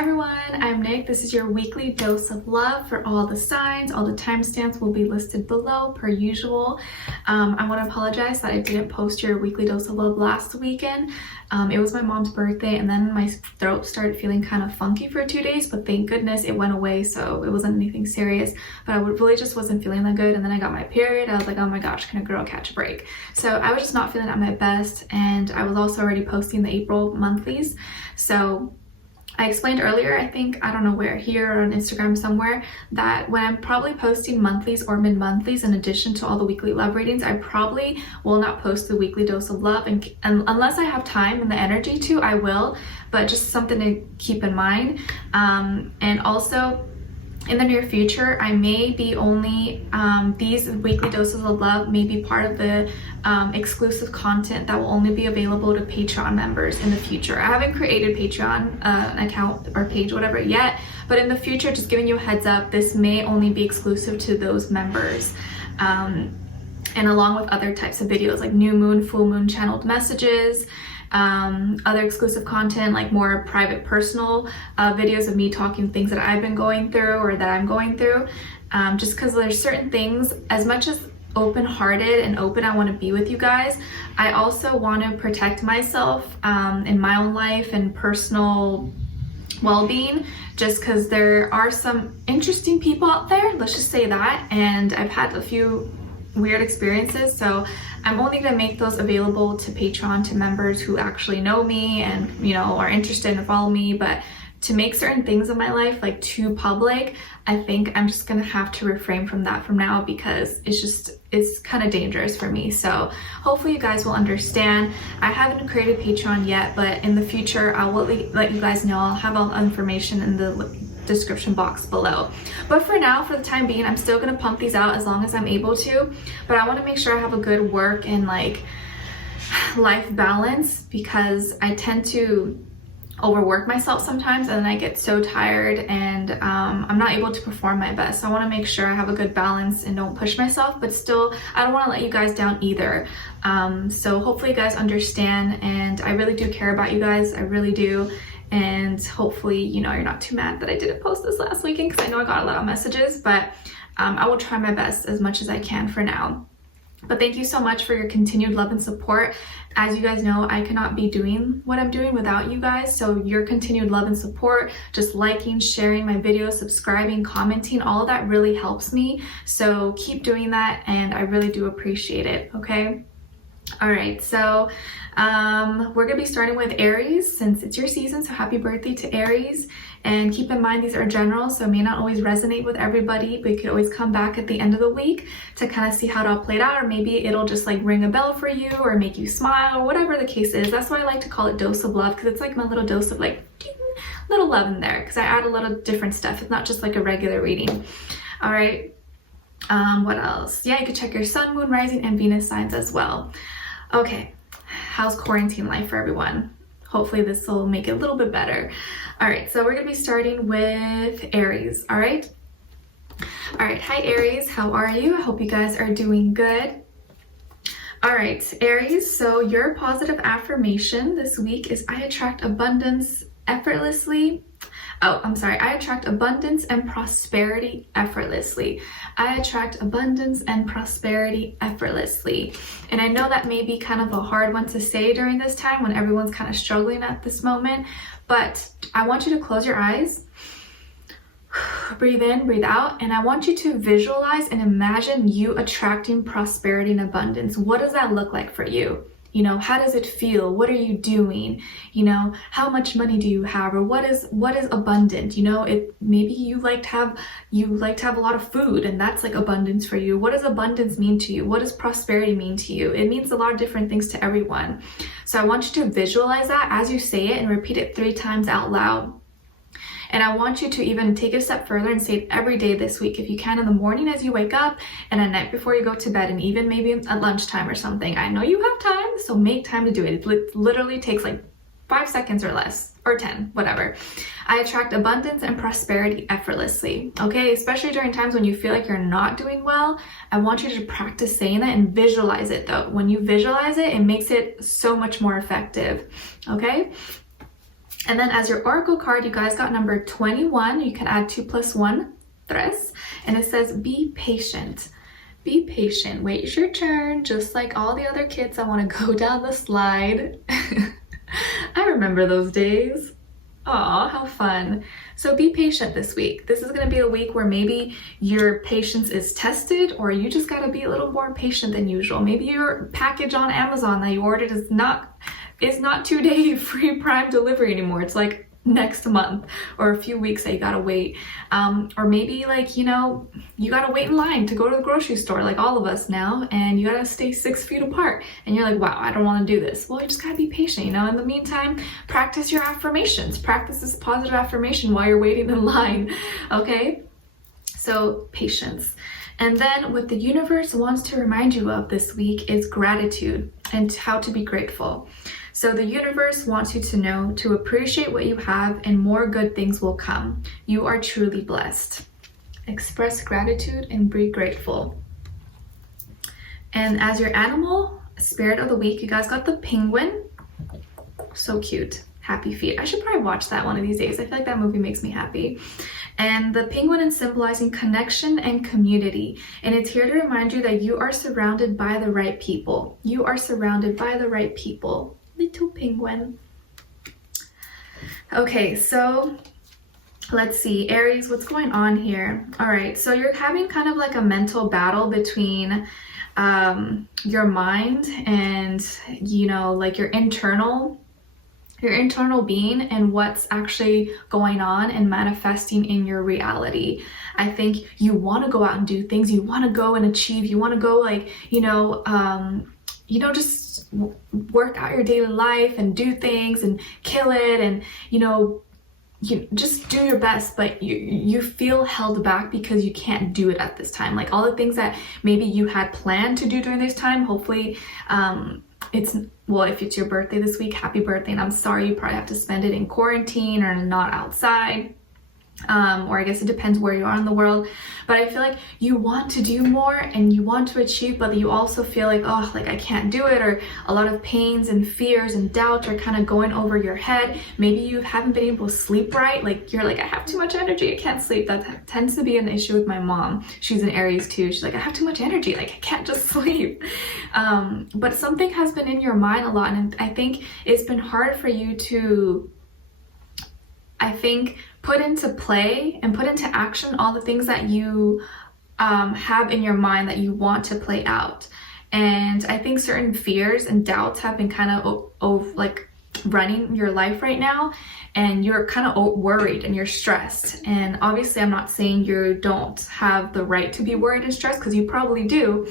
everyone, I'm Nick. This is your weekly dose of love for all the signs. All the timestamps will be listed below per usual. I want to apologize that I didn't post your weekly dose of love last weekend. It was my mom's birthday and then my throat started feeling kind of funky for 2 days, but thank goodness it went away, so it wasn't anything serious. But I really just wasn't feeling that good, and then I got my period. I was like, oh my gosh, can a girl catch a break? So I was just not feeling at my best, and I was also already posting the April monthlies. So I explained earlier, I think, I don't know where, here or on Instagram somewhere, that when I'm probably posting monthlies or mid-monthlies in addition to all the weekly love readings, I probably will not post the weekly dose of love, and unless I have time and the energy to, I will, but just something to keep in mind. And also, in the near future, I may be only, these weekly doses of love may be part of the exclusive content that will only be available to Patreon members in the future. I haven't created Patreon account or page, whatever, yet, but in the future, just giving you a heads up, this may only be exclusive to those members. And along with other types of videos like new moon, full moon channeled messages, other exclusive content like more private personal videos of me talking things that I've been going through or that I'm going through, just because there's certain things, as much as open-hearted and open I want to be with you guys, I also want to protect myself in my own life and personal well-being, just because there are some interesting people out there, let's just say that, and I've had a few weird experiences, so I'm only going to make those available to Patreon, to members who actually know me and, you know, are interested and follow me. But to make certain things in my life like too public, I think I'm just going to have to refrain from that from now, because it's kind of dangerous for me. So hopefully you guys will understand. I haven't created Patreon yet, but in the future I will let you guys know. I'll have all the information in the description box below. But for now, for the time being, I'm still gonna pump these out as long as I'm able to, but I want to make sure I have a good work and like life balance, because I tend to overwork myself sometimes and then I get so tired and I'm not able to perform my best. So I want to make sure I have a good balance and don't push myself, but still I don't want to let you guys down either. So hopefully you guys understand, and I really do care about you guys, I really do. And hopefully, you know, you're not too mad that I didn't post this last weekend, because I know I got a lot of messages, but I will try my best as much as I can for now. But thank you so much for your continued love and support. As you guys know, I cannot be doing what I'm doing without you guys. So your continued love and support, just liking, sharing my videos, subscribing, commenting, all of that really helps me. So keep doing that, and I really do appreciate it, okay? All right, so we're gonna be starting with Aries, since it's your season, so happy birthday to Aries. And keep in mind, these are general, so it may not always resonate with everybody, but you could always come back at the end of the week to kind of see how it all played out, or maybe it'll just like ring a bell for you or make you smile, or whatever the case is. That's why I like to call it dose of love, because it's like my little dose of like little love in there, because I add a little different stuff. It's not just like a regular reading. All right, what else? Yeah, you could check your sun, moon, rising, and Venus signs as well. Okay, how's quarantine life for everyone? Hopefully this will make it a little bit better. All right, so we're gonna be starting with Aries, all right? All right, hi Aries, how are you? I hope you guys are doing good. All right, Aries, so your positive affirmation this week is I attract abundance effortlessly. Oh, I'm sorry. I attract abundance and prosperity effortlessly. I attract abundance and prosperity effortlessly. And I know that may be kind of a hard one to say during this time when everyone's kind of struggling at this moment, but I want you to close your eyes, breathe in, breathe out, and I want you to visualize and imagine you attracting prosperity and abundance. What does that look like for you? You know, how does it feel? What are you doing? You know, how much money do you have? Or what is abundant? You know, maybe you like to have a lot of food, and that's like abundance for you. What does abundance mean to you? What does prosperity mean to you? It means a lot of different things to everyone. So I want you to visualize that as you say it and repeat it 3 times out loud. And I want you to even take it a step further and say it every day this week, if you can, in the morning as you wake up, and at night before you go to bed, and even maybe at lunchtime or something. I know you have time, so make time to do it. It literally takes like 5 seconds or less, or 10, whatever. I attract abundance and prosperity effortlessly, okay? Especially during times when you feel like you're not doing well, I want you to practice saying that and visualize it though. When you visualize it, it makes it so much more effective, okay? And then as your oracle card, you guys got number 21. You can add 2 plus 1, tres. And it says, be patient. Be patient. Wait your turn. Just like all the other kids that want to go down the slide. I remember those days. Aw, how fun. So be patient this week. This is going to be a week where maybe your patience is tested, or you just got to be a little more patient than usual. Maybe your package on Amazon that you ordered is not 2-day free Prime delivery anymore. It's like next month or a few weeks that you gotta wait. Or maybe like, you know, you gotta wait in line to go to the grocery store like all of us now, and you gotta stay 6 feet apart, and you're like, wow, I don't want to do this. Well, you just gotta be patient, you know. In the meantime, practice your affirmations. Practice this positive affirmation while you're waiting in line, okay? So patience. And then what the universe wants to remind you of this week is gratitude and how to be grateful. So the universe wants you to know to appreciate what you have, and more good things will come. You are truly blessed. Express gratitude and be grateful. And as your animal spirit of the week, you guys got the penguin. So cute. Happy feet. I should probably watch that one of these days. I feel like that movie makes me happy. And the penguin is symbolizing connection and community. And it's here to remind you that you are surrounded by the right people. You are surrounded by the right people. Little penguin. Okay, so let's see. Aries, what's going on here? All right, so you're having kind of like a mental battle between your mind and, you know, like your internal being and what's actually going on and manifesting in your reality. I think you want to go out and do things. You want to go and achieve. You want to go like, just work out your daily life and do things and kill it, and you just do your best, but you feel held back because you can't do it at this time. Like all the things that maybe you had planned to do during this time, hopefully if it's your birthday this week, happy birthday, and I'm sorry you probably have to spend it in quarantine or not outside. Or I guess it depends where you are in the world, but I feel like you want to do more and you want to achieve, but you also feel like, oh, like I can't do it, or a lot of pains and fears and doubts are kind of going over your head. Maybe you haven't been able to sleep right. Like you're like, I have too much energy, I can't sleep. That tends to be an issue with my mom. She's an Aries too. She's like, I have too much energy, like I can't just sleep. But something has been in your mind a lot, and I think it's been hard for you to, put into play and put into action all the things that you have in your mind that you want to play out. And I think certain fears and doubts have been kind of like running your life right now, and you're kind of worried and you're stressed. And obviously I'm not saying you don't have the right to be worried and stressed, because you probably do.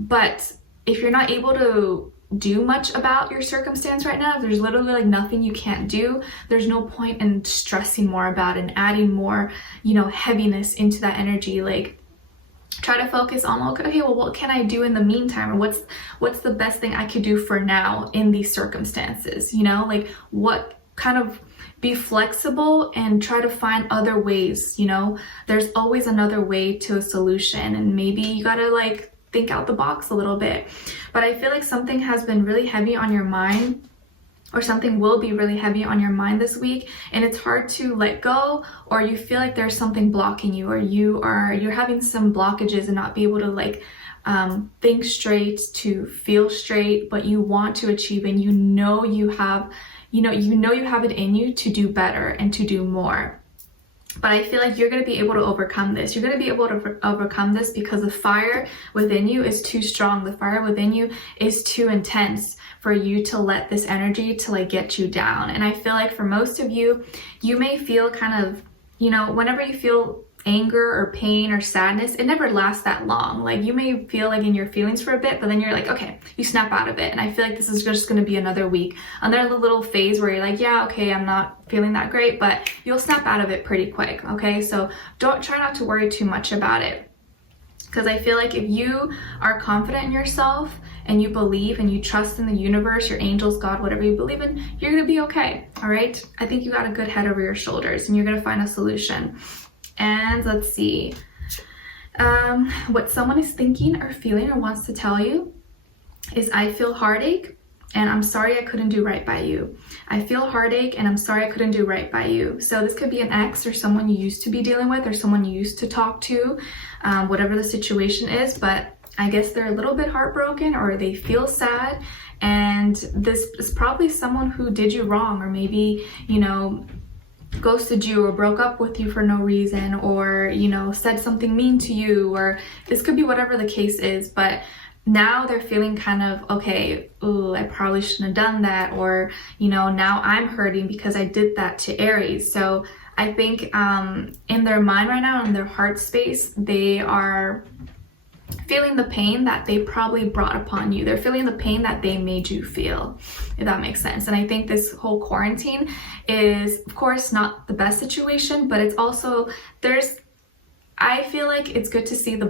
But if you're not able to do much about your circumstance right now, there's literally like nothing you can't do, there's no point in stressing more about it and adding more, heaviness into that energy. Like try to focus on, okay, well, what can I do in the meantime, or what's the best thing I could do for now in these circumstances, like what kind of, be flexible and try to find other ways. There's always another way to a solution, and maybe you gotta like think out the box a little bit. But I feel like something has been really heavy on your mind, or something will be really heavy on your mind this week, and it's hard to let go, or you feel like there's something blocking you, or you're having some blockages and not be able to like think straight, to feel straight, but you want to achieve, and you know you have it in you to do better and to do more. But I feel like you're going to be able to overcome this. You're going to be able to overcome this because the fire within you is too strong. The fire within you is too intense for you to let this energy to like get you down. And I feel like for most of you, you may feel kind of, whenever you feel anger or pain or sadness, it never lasts that long. Like you may feel like in your feelings for a bit, but then you're like, okay, you snap out of it. And I feel like this is just going to be another week, another little phase where you're like, yeah, okay, I'm not feeling that great, but you'll snap out of it pretty quick. Okay, so try not to worry too much about it, because I feel like if you are confident in yourself and you believe and you trust in the universe, your angels, God, whatever you believe in, you're going to be okay. All right, I think you got a good head over your shoulders, and you're going to find a solution. And let's see, what someone is thinking or feeling or wants to tell you is, I feel heartache, and I'm sorry I couldn't do right by you. I feel heartache and I'm sorry I couldn't do right by you. So this could be an ex or someone you used to be dealing with or someone you used to talk to, whatever the situation is, but I guess they're a little bit heartbroken or they feel sad, and this is probably someone who did you wrong, or maybe, you know, ghosted you or broke up with you for no reason, or, you know, said something mean to you, or this could be whatever the case is, but now they're feeling kind of, okay, ooh, I probably shouldn't have done that, or, you know, now I'm hurting because I did that to Aries. So I think in their mind right now, in their heart space, they are feeling the pain that they probably brought upon you. They're feeling the pain that they made you feel, if that makes sense. And I think this whole quarantine is, of course, not the best situation, but it's also, I feel like it's good to see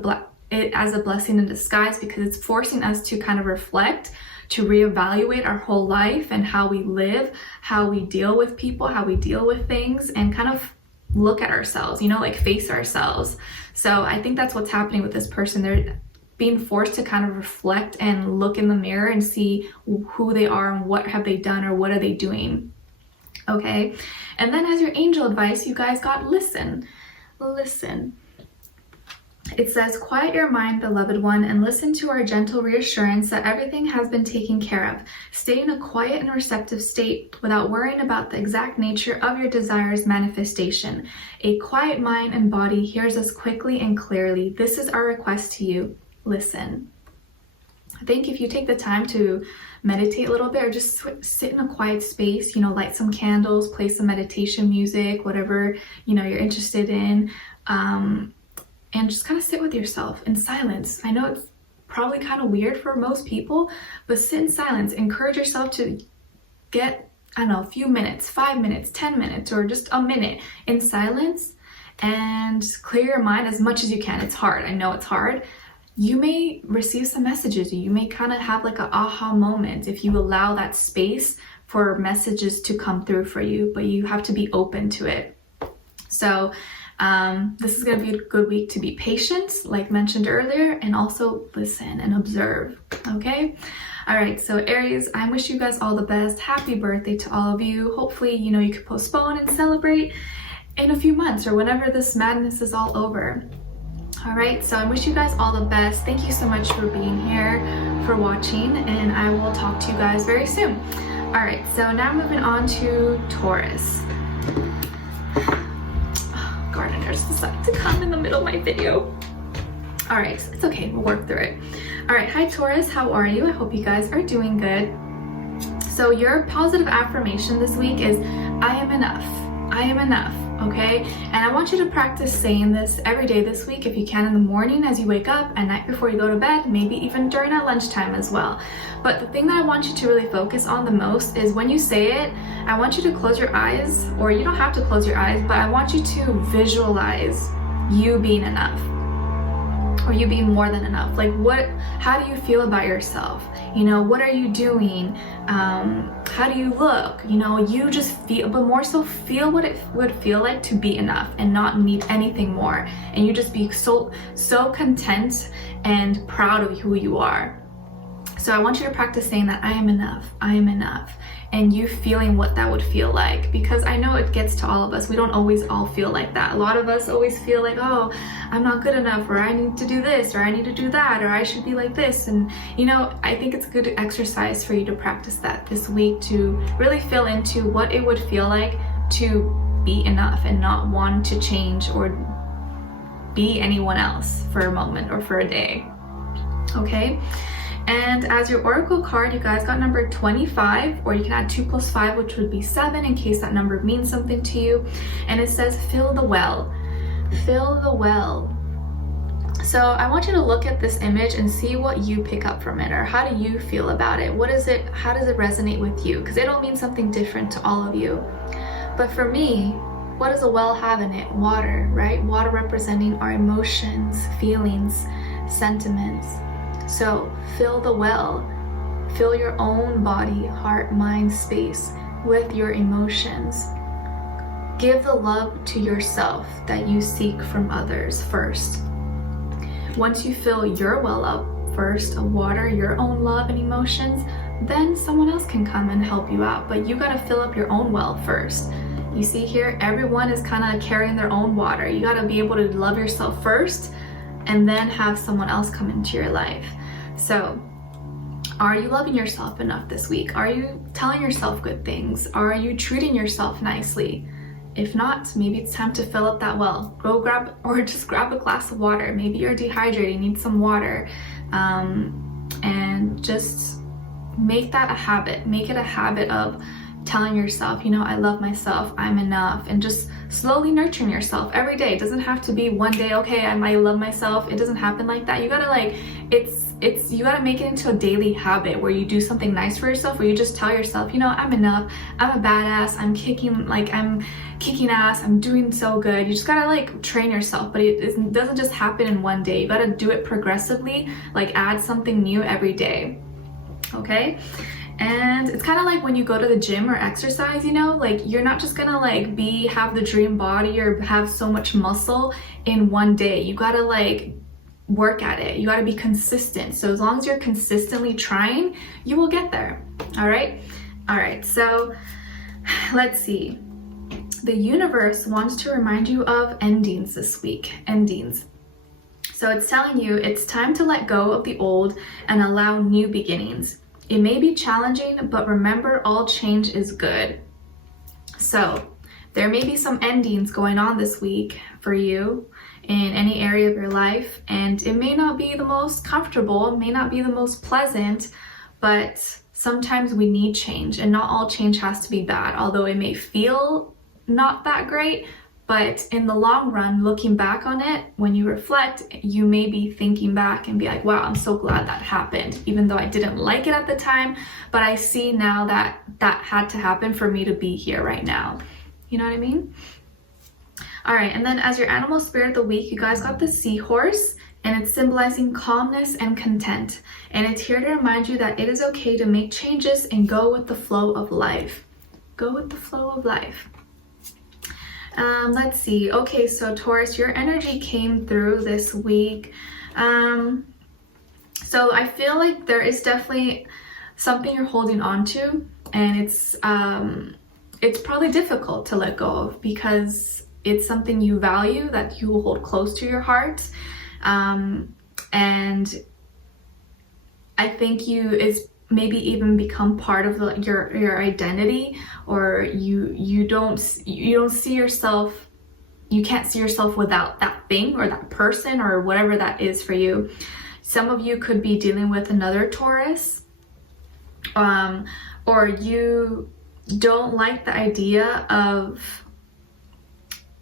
it as a blessing in disguise, because it's forcing us to kind of reflect, to reevaluate our whole life and how we live, how we deal with people, how we deal with things, and kind of look at ourselves, you know, like face ourselves. So I think that's what's happening with this person. They're being forced to kind of reflect and look in the mirror and see who they are and what have they done or what are they doing. Okay, and then as your angel advice, you guys got listen. It says, quiet your mind, beloved one, and listen to our gentle reassurance that everything has been taken care of. Stay in a quiet and receptive state without worrying about the exact nature of your desire's manifestation. A quiet mind and body hears us quickly and clearly. This is our request to you. Listen. I think if you take the time to meditate a little bit, or just sit in a quiet space, you know, light some candles, play some meditation music, whatever, you know, you're interested in, and just kind of sit with yourself in silence. I know it's probably kind of weird for most people, but sit in silence. Encourage yourself to get, I don't know, a few minutes, 5 minutes, 10 minutes, or just a minute in silence, and clear your mind as much as you can. It's hard. I know it's hard. You may receive some messages. You may kind of have like an aha moment if you allow that space for messages to come through for you, but you have to be open to it. So this is going to be a good week to be patient, like mentioned earlier, and also listen and observe. Okay. All right. So Aries, I wish you guys all the best. Happy birthday to all of you. Hopefully, you know, you can postpone and celebrate in a few months or whenever this madness is all over. All right. So I wish you guys all the best. Thank you so much for being here, for watching, and I will talk to you guys very soon. All right. So now moving on to Taurus. Gardeners decided to come in the middle of my video. All right, it's okay, we'll work through it. All right, hi Taurus, how are you? I hope you guys are doing good. So your positive affirmation this week is, I am enough. I am enough, okay? And I want you to practice saying this every day this week, if you can, in the morning as you wake up, at night before you go to bed, maybe even during at lunchtime as well. But the thing that I want you to really focus on the most is when you say it, I want you to close your eyes, or you don't have to close your eyes, but I want you to visualize you being enough, or you being more than enough. Like how do you feel about yourself? You know, what are you doing? How do you look? You know, you just feel, but more so feel what it would feel like to be enough and not need anything more. And you just be so content and proud of who you are. So I want you to practice saying that I am enough, I am enough, and you feeling what that would feel like, because I know it gets to all of us. We don't always all feel like that. A lot of us always feel like, oh, I'm not good enough, or I need to do this, or I need to do that, or I should be like this. And you know, I think it's a good exercise for you to practice that this week, to really feel into what it would feel like to be enough and not want to change or be anyone else for a moment or for a day. Okay. And as your oracle card, you guys got number 25, or you can add 2 + 5, which would be 7, in case that number means something to you. And it says, fill the well. Fill the well. So I want you to look at this image and see what you pick up from it, or how do you feel about it? What is it? How does it resonate with you? Because it'll mean something different to all of you. But for me, what does a well have in it? Water, right? Water representing our emotions, feelings, sentiments. So fill the well, fill your own body, heart, mind, space with your emotions. Give the love to yourself that you seek from others first. Once you fill your well up first of water, your own love and emotions, then someone else can come and help you out. But you got to fill up your own well first. You see here, everyone is kind of carrying their own water. You got to be able to love yourself first and then have someone else come into your life. So are you loving yourself enough this week? Are you telling yourself good things? Are you treating yourself nicely? If not, maybe it's time to fill up that well. Go grab, or just grab a glass of water. Maybe you're dehydrated, you need some water. And just make that a habit. Make it a habit of telling yourself, you know, I love myself, I'm enough, and just slowly nurturing yourself every day. It doesn't have to be one day, okay, I might love myself. It doesn't happen like that. You gotta like, you gotta make it into a daily habit where you do something nice for yourself, where you just tell yourself, you know, I'm enough, I'm a badass, I'm kicking ass, I'm doing so good. You just gotta like train yourself, but it doesn't just happen in one day. You gotta do it progressively, like add something new every day, okay? And it's kind of like when you go to the gym or exercise, you know, like you're not just gonna like have the dream body or have so much muscle in one day. You gotta like work at it. You gotta be consistent. So as long as you're consistently trying, you will get there. All right, so let's see. The universe wants to remind you of endings this week. Endings. So it's telling you it's time to let go of the old and allow new beginnings. It may be challenging, but remember, all change is good. So there may be some endings going on this week for you in any area of your life, and it may not be the most comfortable, it may not be the most pleasant, but sometimes we need change, and not all change has to be bad, although it may feel not that great. But in the long run, looking back on it, when you reflect, you may be thinking back and be like, wow, I'm so glad that happened, even though I didn't like it at the time, but I see now that that had to happen for me to be here right now. You know what I mean? All right, and then as your animal spirit of the week, you guys got the seahorse, and it's symbolizing calmness and content. And it's here to remind you that it is okay to make changes and go with the flow of life. Go with the flow of life. Let's see. Okay, so Taurus, your energy came through this week. So I feel like there is definitely something you're holding on to, and it's probably difficult to let go of because it's something you value, that you will hold close to your heart. And I think it's maybe even become part of your identity, or you don't see yourself, you can't see yourself without that thing or that person or whatever that is for you. Some of you could be dealing with another Taurus, or you don't like the idea of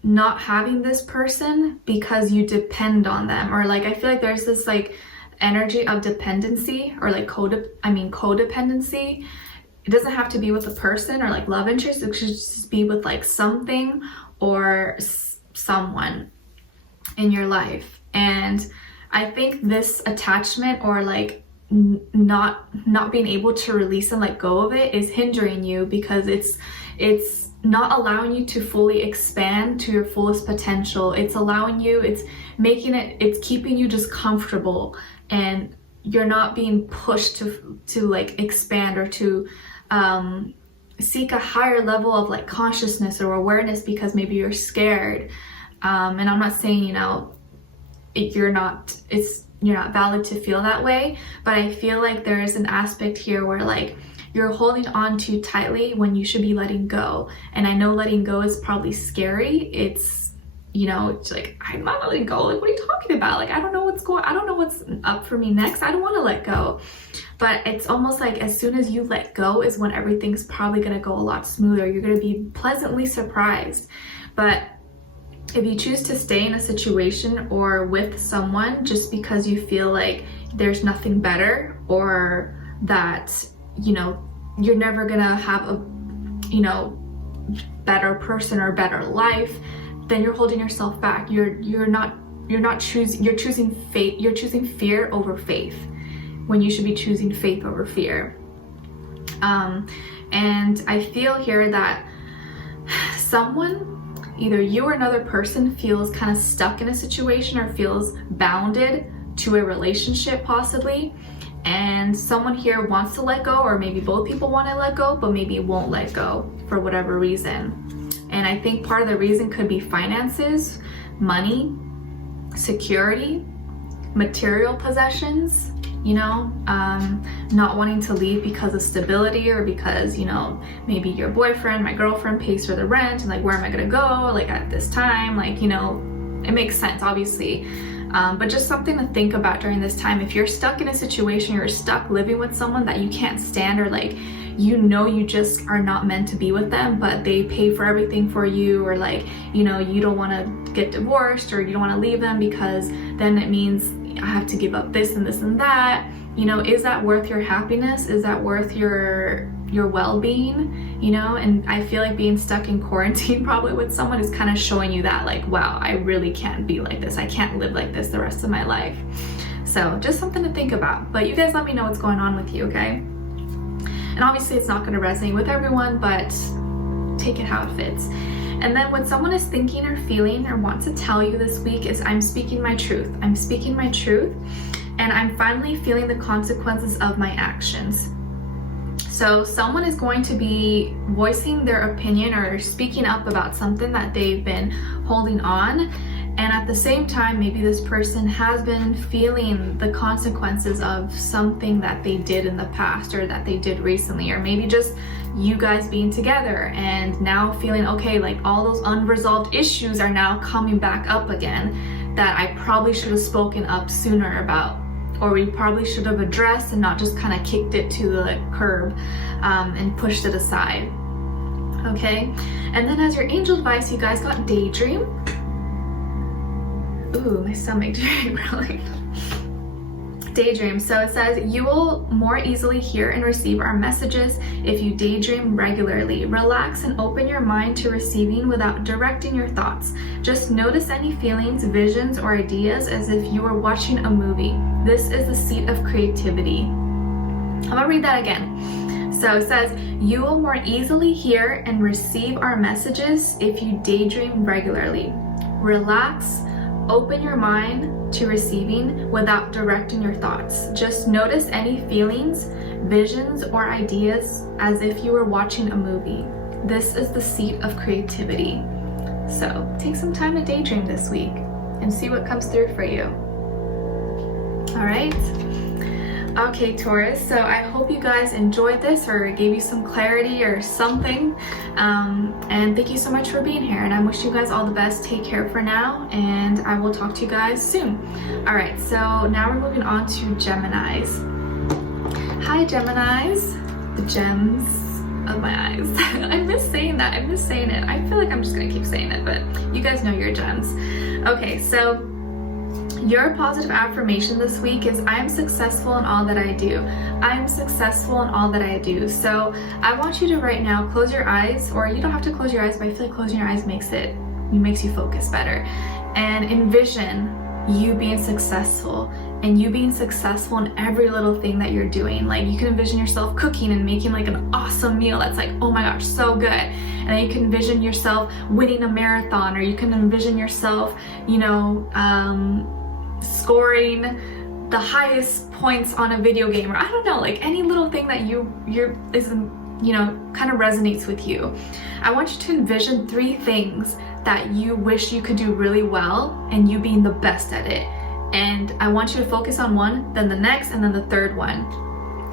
not having this person because you depend on them, or like I feel like there's this like energy of dependency, or like codependency. It doesn't have to be with a person or like love interest. It should just be with like something or someone in your life. And I think this attachment, or like not being able to release and let go of it, is hindering you, because it's not allowing you to fully expand to your fullest potential. It's keeping you just comfortable, and you're not being pushed to like expand or to seek a higher level of like consciousness or awareness, because maybe you're scared. And I'm not saying, you know, you're not valid to feel that way, but I feel like there is an aspect here where like you're holding on too tightly when you should be letting go. And I know letting go is probably scary. It's, you know, it's like, I'm not letting go. Like, what are you talking about? Like, I don't know what's up for me next. I don't want to let go. But it's almost like as soon as you let go is when everything's probably going to go a lot smoother. You're going to be pleasantly surprised. But if you choose to stay in a situation or with someone just because you feel like there's nothing better, or that, you know, you're never gonna have a, you know, better person or better life, then you're holding yourself back. You're choosing faith. You're choosing fear over faith when you should be choosing faith over fear. And I feel here that someone, either you or another person, feels kind of stuck in a situation or feels bounded to a relationship possibly. and someone here wants to let go, or maybe both people want to let go, but maybe won't let go for whatever reason. And I think part of the reason could be finances, money, security, material possessions, you know, not wanting to leave because of stability, or because, you know, maybe your boyfriend, my girlfriend pays for the rent, and like, where am I gonna go, like, at this time? Like, you know, it makes sense, obviously. But just something to think about during this time. If you're stuck in a situation, you're stuck living with someone that you can't stand, or like, you know, you just are not meant to be with them, but they pay for everything for you, or like, you know, you don't want to get divorced, or you don't want to leave them because then it means I have to give up this and this and that. You know, is that worth your happiness? Is that worth your well-being? You know, and I feel like being stuck in quarantine probably with someone is kind of showing you that, like, wow, I really can't be like this. I can't live like this the rest of my life. So just something to think about. But you guys let me know what's going on with you, okay? And obviously it's not going to resonate with everyone, but take it how it fits. And then what someone is thinking or feeling or wants to tell you this week is, I'm speaking my truth. I'm speaking my truth, and I'm finally feeling the consequences of my actions. So someone is going to be voicing their opinion or speaking up about something that they've been holding on. And at the same time, maybe this person has been feeling the consequences of something that they did in the past, or that they did recently, or maybe just you guys being together and now feeling, okay, like all those unresolved issues are now coming back up again that I probably should have spoken up sooner about, or we probably should have addressed and not just kind of kicked it to the curb and pushed it aside. Okay, and then as your angel advice, you guys got daydream. Ooh, my stomach just growling. Daydream. So it says, you will more easily hear and receive our messages if you daydream regularly. Relax and open your mind to receiving without directing your thoughts. Just notice any feelings, visions, or ideas as if you were watching a movie. This is the seat of creativity. I'm gonna read that again. So it says, you will more easily hear and receive our messages if you daydream regularly. Relax, open your mind to receiving without directing your thoughts. Just notice any feelings, visions, or ideas as if you were watching a movie. This is the seat of creativity. So take some time to daydream this week and see what comes through for you. All right. Okay, Taurus, so I hope you guys enjoyed this or gave you some clarity or something. And thank you so much for being here, and I wish you guys all the best. Take care for now, and I will talk to you guys soon. All right, so now we're moving on to Geminis. Hi, Geminis, the gems of my eyes. I miss saying that. I miss saying it. I feel like I'm just gonna keep saying it, but you guys know your gems. Okay, so your positive affirmation this week is, I am successful in all that I do. I am successful in all that I do. So I want you to right now close your eyes, or you don't have to close your eyes, but I feel like closing your eyes makes you focus better. And envision you being successful, and you being successful in every little thing that you're doing. Like, you can envision yourself cooking and making like an awesome meal that's like, oh my gosh, so good. And then you can envision yourself winning a marathon, or you can envision yourself, you know, scoring the highest points on a video game, or I don't know, like any little thing that kind of resonates with you. I want you to envision 3 things that you wish you could do really well, and you being the best at it. And I want you to focus on one, then the next, and then the third one.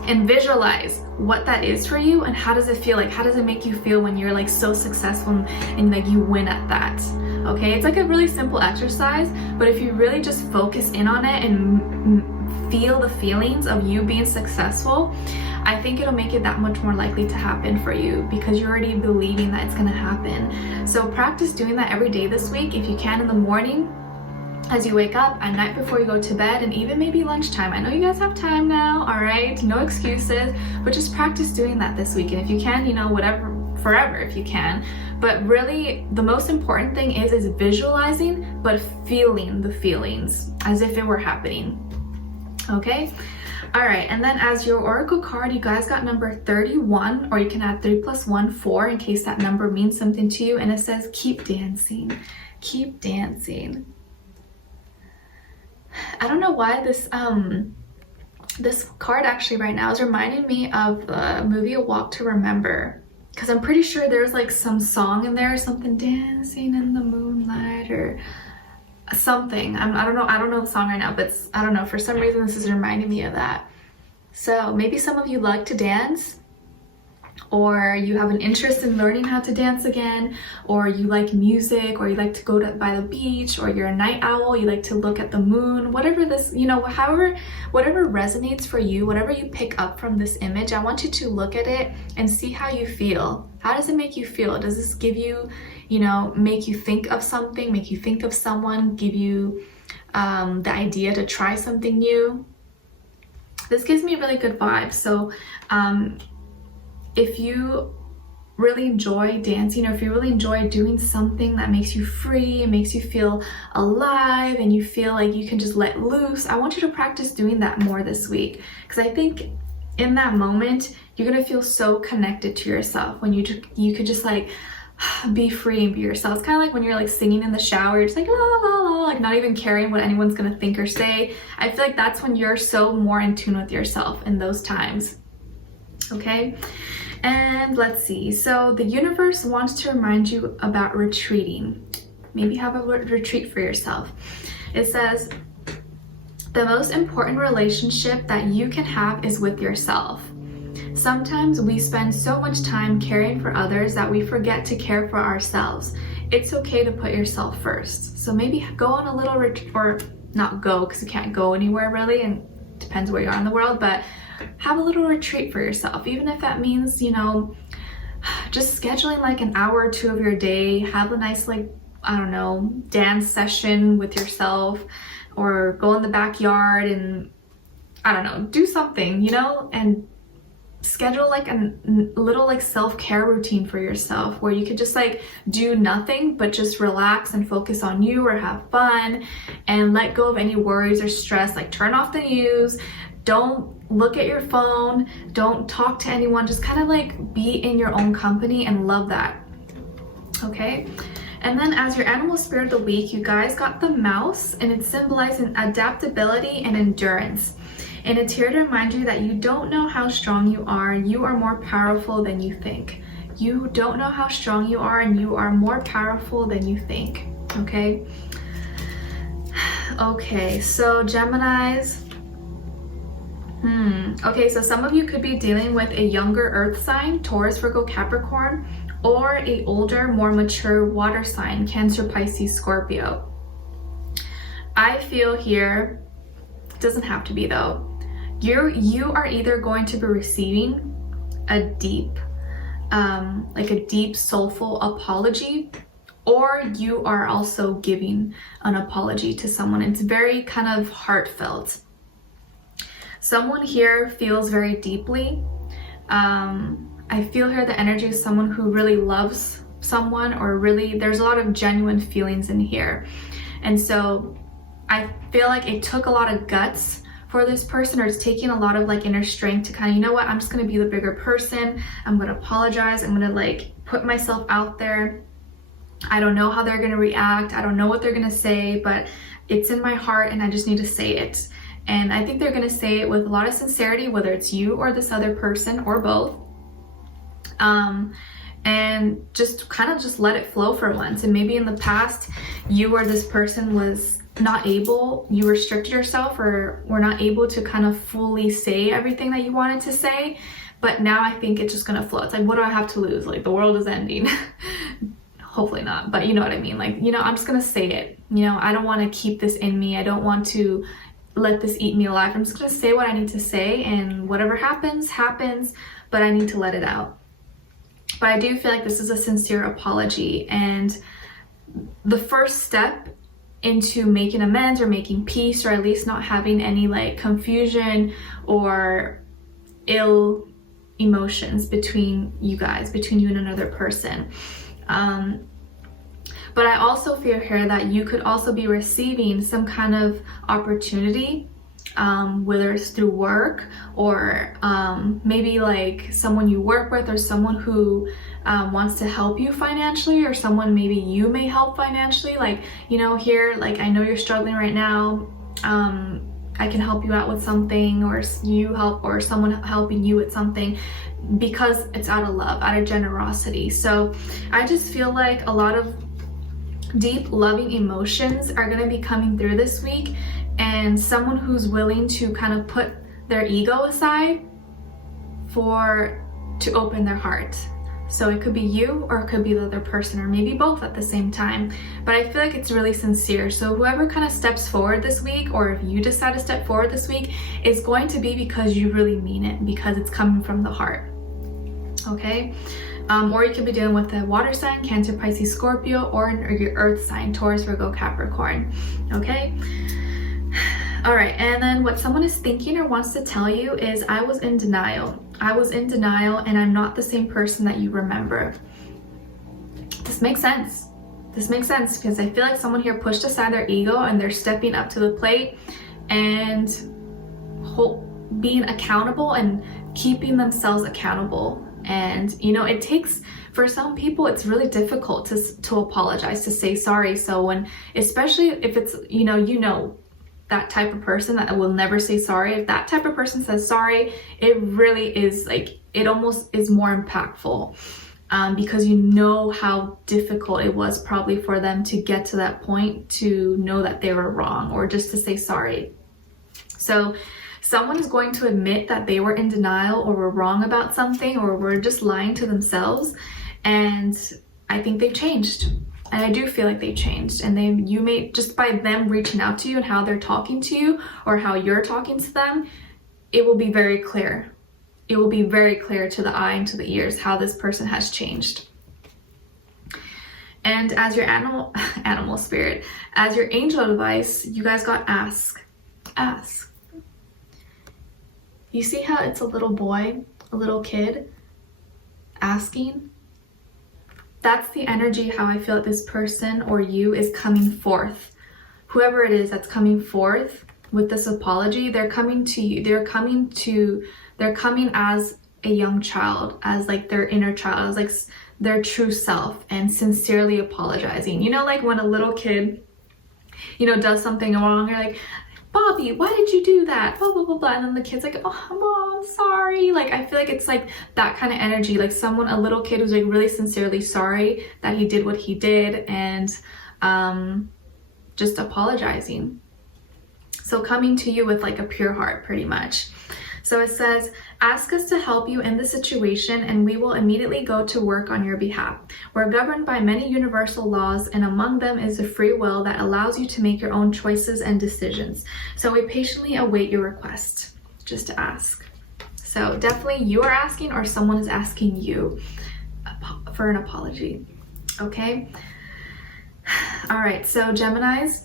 And visualize what that is for you, and how does it feel? Like, how does it make you feel when you're like so successful and like you win at that? Okay, it's like a really simple exercise, but if you really just focus in on it and feel the feelings of you being successful, I think it'll make it that much more likely to happen for you, because you're already believing that it's gonna happen. So practice doing that every day this week, if you can, in the morning, as you wake up, at night before you go to bed, and even maybe lunchtime. I know you guys have time now, all right? No excuses, but just practice doing that this week. And if you can, you know, whatever, forever if you can. But really, the most important thing is visualizing, but feeling the feelings as if it were happening. Okay? All right, and then as your oracle card, you guys got number 31, or you can add 3 + 1, 4, in case that number means something to you. And it says, keep dancing. Keep dancing. I don't know why this This card actually right now is reminding me of the movie A Walk to Remember, because I'm pretty sure there's like some song in there, something dancing in the moonlight or something. I don't know the song right now, but I don't know, for some reason this is reminding me of that. So maybe some of you like to dance, or you have an interest in learning how to dance again, or you like music, or you like to go by the beach, or you're a night owl, you like to look at the moon, whatever this, you know, whatever resonates for you, whatever you pick up from this image, I want you to look at it and see how you feel. How does it make you feel? Does this give you, you know, make you think of something, make you think of someone, give you the idea to try something new? This gives me really good vibes. So if you really enjoy dancing, or if you really enjoy doing something that makes you free, it makes you feel alive, and you feel like you can just let loose, I want you to practice doing that more this week. Because I think in that moment, you're gonna feel so connected to yourself when you could just like be free and be yourself. It's kind of like when you're like singing in the shower, you're just like la la la, like not even caring what anyone's gonna think or say. I feel like that's when you're so more in tune with yourself in those times. Okay. And let's see, so the universe wants to remind you about retreating. Maybe have a retreat for yourself. It says, the most important relationship that you can have is with yourself. Sometimes we spend so much time caring for others that we forget to care for ourselves. It's okay to put yourself first. So maybe go on a little retreat, or not go because you can't go anywhere really, and it depends where you are in the world, but have a little retreat for yourself, even if that means, you know, just scheduling like an hour or two of your day, have a nice, like, I don't know, dance session with yourself, or go in the backyard and, I don't know, do something, you know, and schedule like a little like self-care routine for yourself where you could just like do nothing but just relax and focus on you, or have fun and let go of any worries or stress. Like turn off the news, don't look at your phone, don't talk to anyone, just kind of like be in your own company and love that. Okay, and then as your animal spirit of the week, you guys got the mouse, and it's symbolizing adaptability and endurance. And it's here to remind you that you don't know how strong you are. You are more powerful than you think. You don't know how strong you are, and you are more powerful than you think. Okay. Okay, so Geminis. Okay, so some of you could be dealing with a younger earth sign, Taurus, Virgo, Capricorn, or a older, more mature water sign, Cancer, Pisces, Scorpio. I feel here, it doesn't have to be though, you are either going to be receiving a deep, like a deep soulful apology, or you are also giving an apology to someone. It's very kind of heartfelt. Someone here feels very deeply. I feel here the energy of someone who really loves someone, or really, there's a lot of genuine feelings in here. And so I feel like it took a lot of guts for this person, or it's taking a lot of like inner strength to kind of, you know what, I'm just gonna be the bigger person. I'm gonna apologize. I'm gonna like put myself out there. I don't know how they're gonna react. I don't know what they're gonna say, but it's in my heart and I just need to say it. And I think they're gonna say it with a lot of sincerity, whether it's you or this other person or both. And just kind of just let it flow for once. And maybe in the past, you or this person was not able, you restricted yourself, or were not able to kind of fully say everything that you wanted to say. But now I think it's just gonna flow. It's like, what do I have to lose? Like, the world is ending. Hopefully not, but you know what I mean? Like, you know, I'm just gonna say it. You know, I don't wanna keep this in me. I don't want to let this eat me alive. I'm just gonna say what I need to say, and whatever happens, happens, but I need to let it out. But I do feel like this is a sincere apology, and the first step into making amends or making peace, or at least not having any like confusion or ill emotions between you guys, between you and another person. But I also feel here that you could also be receiving some kind of opportunity, whether it's through work, or maybe like someone you work with, or someone who wants to help you financially, or someone maybe you may help financially. Like, you know, here, like, I know you're struggling right now I can help you out with something, or you help, or someone helping you with something, because it's out of love, out of generosity. So I just feel like a lot of deep loving emotions are going to be coming through this week, and someone who's willing to kind of put their ego aside to open their heart. So it could be you, or it could be the other person, or maybe both at the same time. But I feel like it's really sincere. So whoever kind of steps forward this week, or if you decide to step forward this week, is going to be because you really mean it, because it's coming from the heart. Okay? Or you could be dealing with a water sign, Cancer, Pisces, Scorpio, or your earth sign, Taurus, Virgo, Capricorn. Okay? All right, and then what someone is thinking or wants to tell you is, I was in denial. I was in denial, and I'm not the same person that you remember. This makes sense. This makes sense, because I feel like someone here pushed aside their ego, and they're stepping up to the plate and being accountable and keeping themselves accountable. And you know, it takes, for some people, it's really difficult to apologize, to say sorry. So when, especially if it's, you know, that type of person that will never say sorry, if that type of person says sorry, it really is like, it almost is more impactful, because you know how difficult it was probably for them to get to that point, to know that they were wrong, or just to say sorry. So someone is going to admit that they were in denial, or were wrong about something, or were just lying to themselves, and I think they've changed. And I do feel like they changed, and you may, just by them reaching out to you and how they're talking to you, or how you're talking to them, it will be very clear. It will be very clear to the eye and to the ears how this person has changed. And as your animal spirit, as your angel advice, you guys got ask. Ask. You see how it's a little boy, a little kid asking? That's the energy how I feel like this person or you is coming forth. Whoever it is that's coming forth with this apology, they're coming to you. They're coming as a young child, as like their inner child, as like their true self, and sincerely apologizing. You know, like when a little kid, you know, does something wrong, you're like, Bobby, why did you do that? Blah, blah, blah, blah. And then the kid's like, oh, Mom, sorry. Like, I feel like it's like that kind of energy. Like a little kid who's like really sincerely sorry that he did what he did, and just apologizing. So coming to you with like a pure heart, pretty much. So it says, ask us to help you in the situation, and we will immediately go to work on your behalf. We're governed by many universal laws, and among them is a free will that allows you to make your own choices and decisions. So we patiently await your request, just to ask. So definitely you are asking, or someone is asking you for an apology. Okay? All right, so Geminis,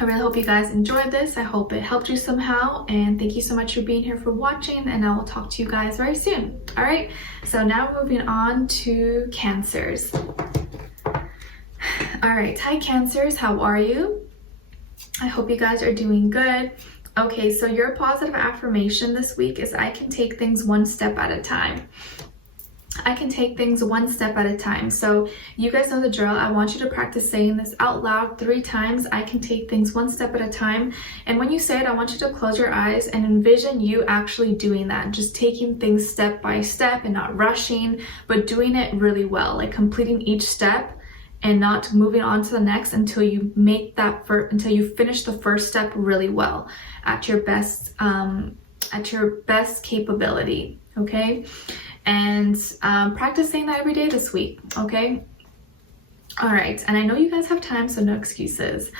I really hope you guys enjoyed this. I hope it helped you somehow, and thank you so much for being here, for watching, and I will talk to you guys very soon. All right, so now moving on to Cancers. All right, hi Cancers, how are you? I hope you guys are doing good. Okay, so your positive affirmation this week is, I can take things one step at a time. I can take things one step at a time. So you guys know the drill. I want you to practice saying this out loud 3 times. I can take things one step at a time. And when you say it, I want you to close your eyes and envision you actually doing that. Just taking things step by step and not rushing, but doing it really well, like completing each step and not moving on to the next until you make that until you finish the first step really well at your best capability. Okay. And practice saying that every day this week, okay? All right, and I know you guys have time, so no excuses.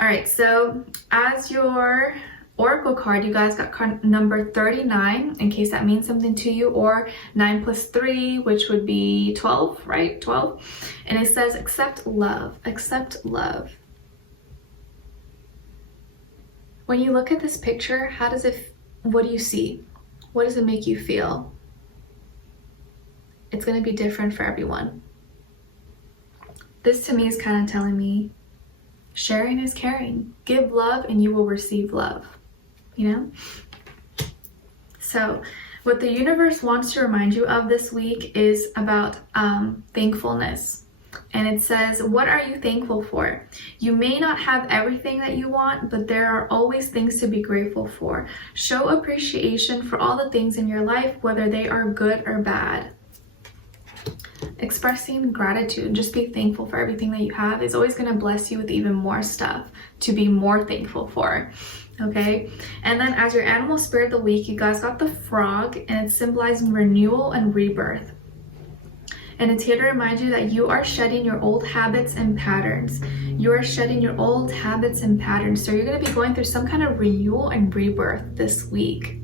All right, so as your oracle card, you guys got card number 39, in case that means something to you, or 9 plus 3, which would be 12, right? 12. And it says, accept love, accept love. When you look at this picture, what do you see? What does it make you feel? It's going to be different for everyone. This to me is kind of telling me sharing is caring. Give love and you will receive love, you know? So what the universe wants to remind you of this week is about thankfulness. And it says, what are you thankful for? You may not have everything that you want, but there are always things to be grateful for. Show appreciation for all the things in your life, whether they are good or bad. Expressing gratitude, just be thankful for everything that you have, is always going to bless you with even more stuff to be more thankful for. Okay, and then as your animal spirit of the week, you guys got the frog, and it's symbolizing renewal and rebirth. And it's here to remind you that you are shedding your old habits and patterns. You are shedding your old habits and patterns. So you're going to be going through some kind of renewal and rebirth this week.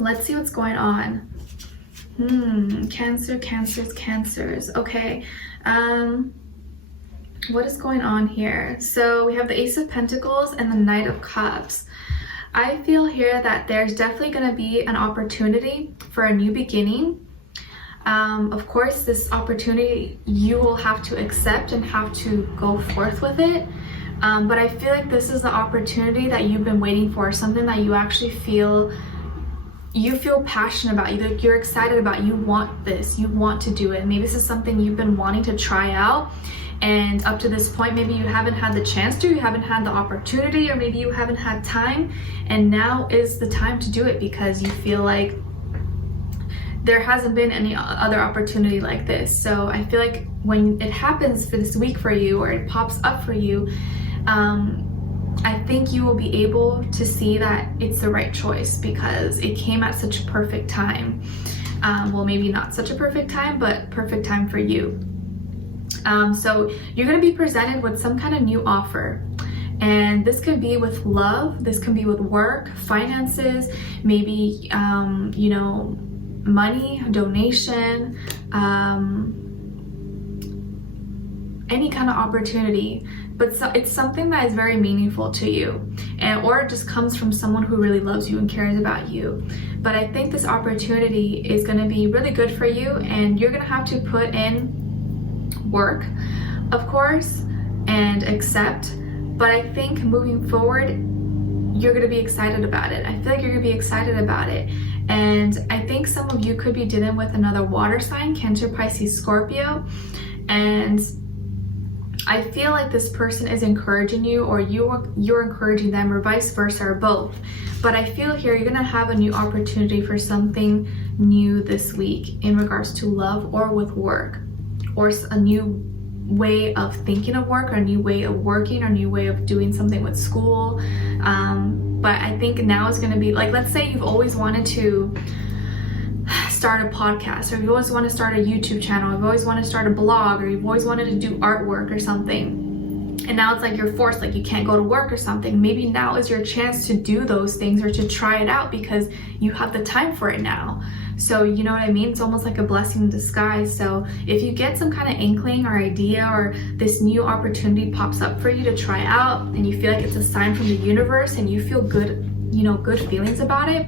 Let's see what's going on. Cancers. Okay. What is going on here? So we have the Ace of Pentacles and the Knight of Cups. I feel here that there's definitely going to be an opportunity for a new beginning. Of course, this opportunity you will have to accept and have to go forth with it. But I feel like this is the opportunity that you've been waiting for, something that you actually feel passionate about, you're excited about, you want this, you want to do it. Maybe this is something you've been wanting to try out, and up to this point, maybe you haven't had the chance to, you haven't had the opportunity, or maybe you haven't had time, and now is the time to do it because you feel like there hasn't been any other opportunity like this. So I feel like when it happens for this week for you, or it pops up for you, I think you will be able to see that it's the right choice because it came at such a perfect time. Well, maybe not such a perfect time, but perfect time for you. So you're going to be presented with some kind of new offer. And this could be with love, this can be with work, finances, maybe, you know, money, donation, any kind of opportunity. But it's something that is very meaningful to you, or it just comes from someone who really loves you and cares about you. But I think this opportunity is going to be really good for you, and you're going to have to put in work, of course, and accept. But I think moving forward, you're going to be excited about it. I feel like you're going to be excited about it. And I think some of you could be dealing with another water sign, Cancer, Pisces, Scorpio, and I feel like this person is encouraging you, or you're encouraging them, or vice versa, or both. But I feel here you're going to have a new opportunity for something new this week in regards to love, or with work, or a new way of thinking of work, or a new way of working, or a new way of doing something with school. But I think now is going to be like, let's say you've always wanted to start a podcast, or you always want to start a YouTube channel, you've always wanted to start a blog, or you've always wanted to do artwork or something, and now it's like you're forced, like you can't go to work or something. Maybe now is your chance to do those things, or to try it out because you have the time for it now. So you know what I mean? It's almost like a blessing in disguise. So if you get some kind of inkling or idea, or this new opportunity pops up for you to try out, and you feel like it's a sign from the universe, and you feel good, you know, good feelings about it,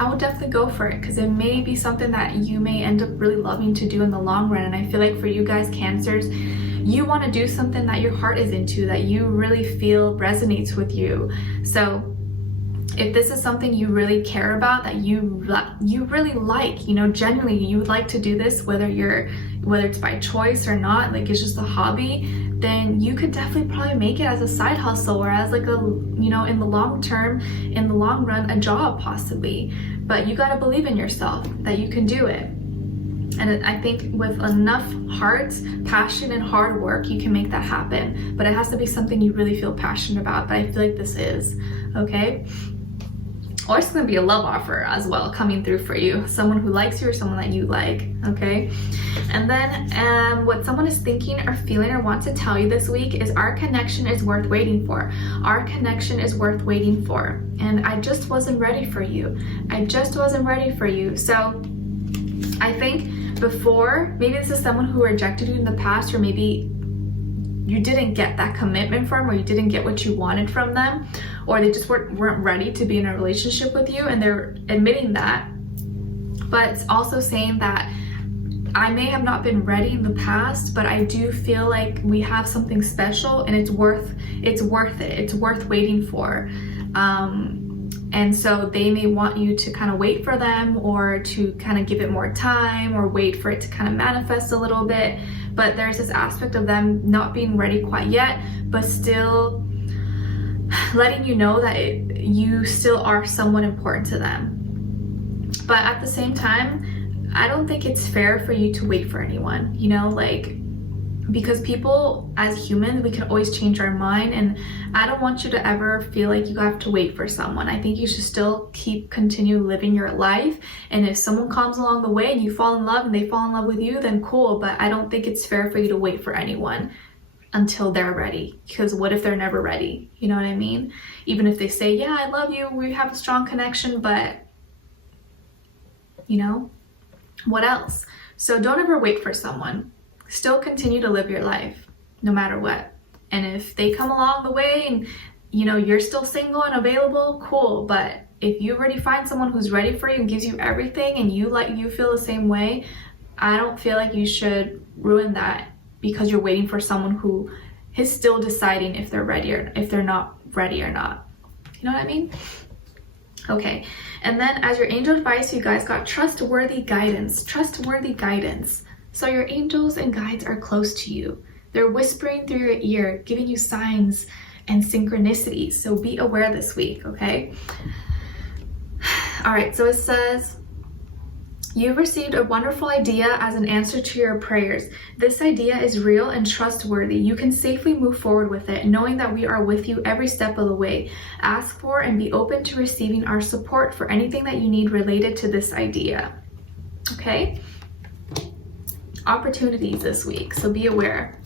I would definitely go for it, because it may be something that you may end up really loving to do in the long run. And I feel like for you guys, Cancers, you want to do something that your heart is into, that you really feel resonates with you. So if this is something you really care about, that you really like, you know, genuinely you would like to do this, whether it's by choice or not, like it's just a hobby, then you could definitely probably make it as a side hustle, or as like a, you know, in the long term, in the long run, a job possibly. But you got to believe in yourself that you can do it. And I think with enough heart, passion, and hard work, you can make that happen. But it has to be something you really feel passionate about. But I feel like this is, okay? Or it's going to be a love offer as well coming through for you. Someone who likes you, or someone that you like, okay? And then what someone is thinking or feeling or wants to tell you this week is, our connection is worth waiting for. Our connection is worth waiting for. And I just wasn't ready for you. I just wasn't ready for you. So I think before, maybe this is someone who rejected you in the past, or maybe you didn't get that commitment from, or you didn't get what you wanted from them, or they just weren't ready to be in a relationship with you, and they're admitting that. But it's also saying that I may have not been ready in the past, but I do feel like we have something special, and it's worth it. It's worth waiting for. And so they may want you to kind of wait for them, or to kind of give it more time, or wait for it to kind of manifest a little bit. But there's this aspect of them not being ready quite yet, but still letting you know that you still are somewhat important to them. But at the same time, I don't think it's fair for you to wait for anyone, you know, like, because people as humans, we can always change our mind, and I don't want you to ever feel like you have to wait for someone. I think you should still continue living your life, and if someone comes along the way and you fall in love and they fall in love with you, then cool. But I don't think it's fair for you to wait for anyone until they're ready, because what if they're never ready? You know what I mean? Even if they say, yeah, I love you, we have a strong connection, but you know, what else? So don't ever wait for someone. Still continue to live your life no matter what. And if they come along the way and, you know, you're still single and available, cool. But if you already find someone who's ready for you and gives you everything, and you feel the same way, I don't feel like you should ruin that because you're waiting for someone who is still deciding if they're ready or if they're not ready or not. You know what I mean? Okay, and then as your angel advice, you guys got trustworthy guidance. Trustworthy guidance. So your angels and guides are close to you. They're whispering through your ear, giving you signs and synchronicities. So be aware this week, okay? All right, so it says, you've received a wonderful idea as an answer to your prayers. This idea is real and trustworthy. You can safely move forward with it, knowing that we are with you every step of the way. Ask for and be open to receiving our support for anything that you need related to this idea. Okay? Opportunities this week, so be aware.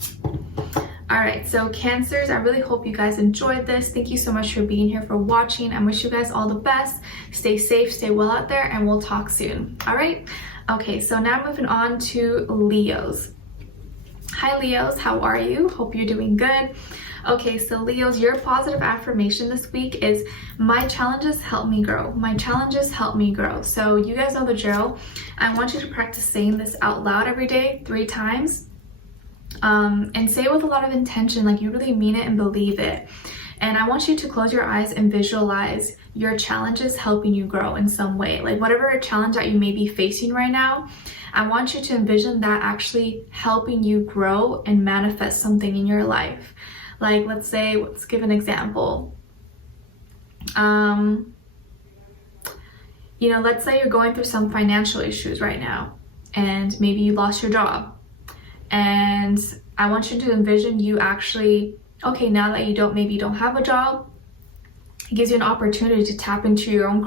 All right, so Cancers, I really hope you guys enjoyed this. Thank you so much for being here, for watching. I wish you guys all the best. Stay safe, stay well out there, and we'll talk soon. All right? Okay, so now moving on to Leos. Hi Leos, how are you? Hope you're doing good. Okay, so Leos, your positive affirmation this week is, my challenges help me grow. My challenges help me grow. So you guys know the drill. I want you to practice saying this out loud every day 3 times. And say it with a lot of intention, like you really mean it and believe it. And I want you to close your eyes and visualize your challenges helping you grow in some way. Like whatever challenge that you may be facing right now, I want you to envision that actually helping you grow and manifest something in your life. Like let's give an example. You know, let's say you're going through some financial issues right now, and maybe you lost your job. And I want you to envision you actually, okay, now that you don't have a job, it gives you an opportunity to tap into your own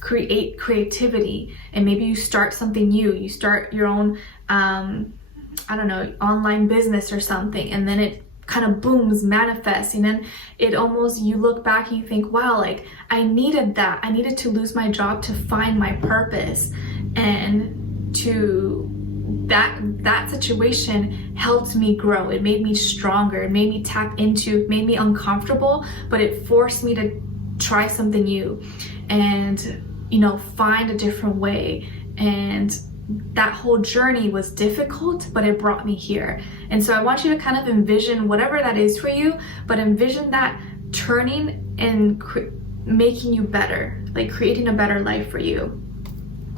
creativity, and maybe you start something new. You start your own, I don't know, online business or something, and then it kind of booms, manifests, and then it almost, you look back and you think, wow, like I needed that. I needed to lose my job to find my purpose, and to that situation helped me grow. It made me stronger. It made me tap into, made me uncomfortable, but it forced me to try something new and, you know, find a different way. And that whole journey was difficult, but it brought me here. And so I want you to kind of envision whatever that is for you, but envision that turning and making you better, like creating a better life for you.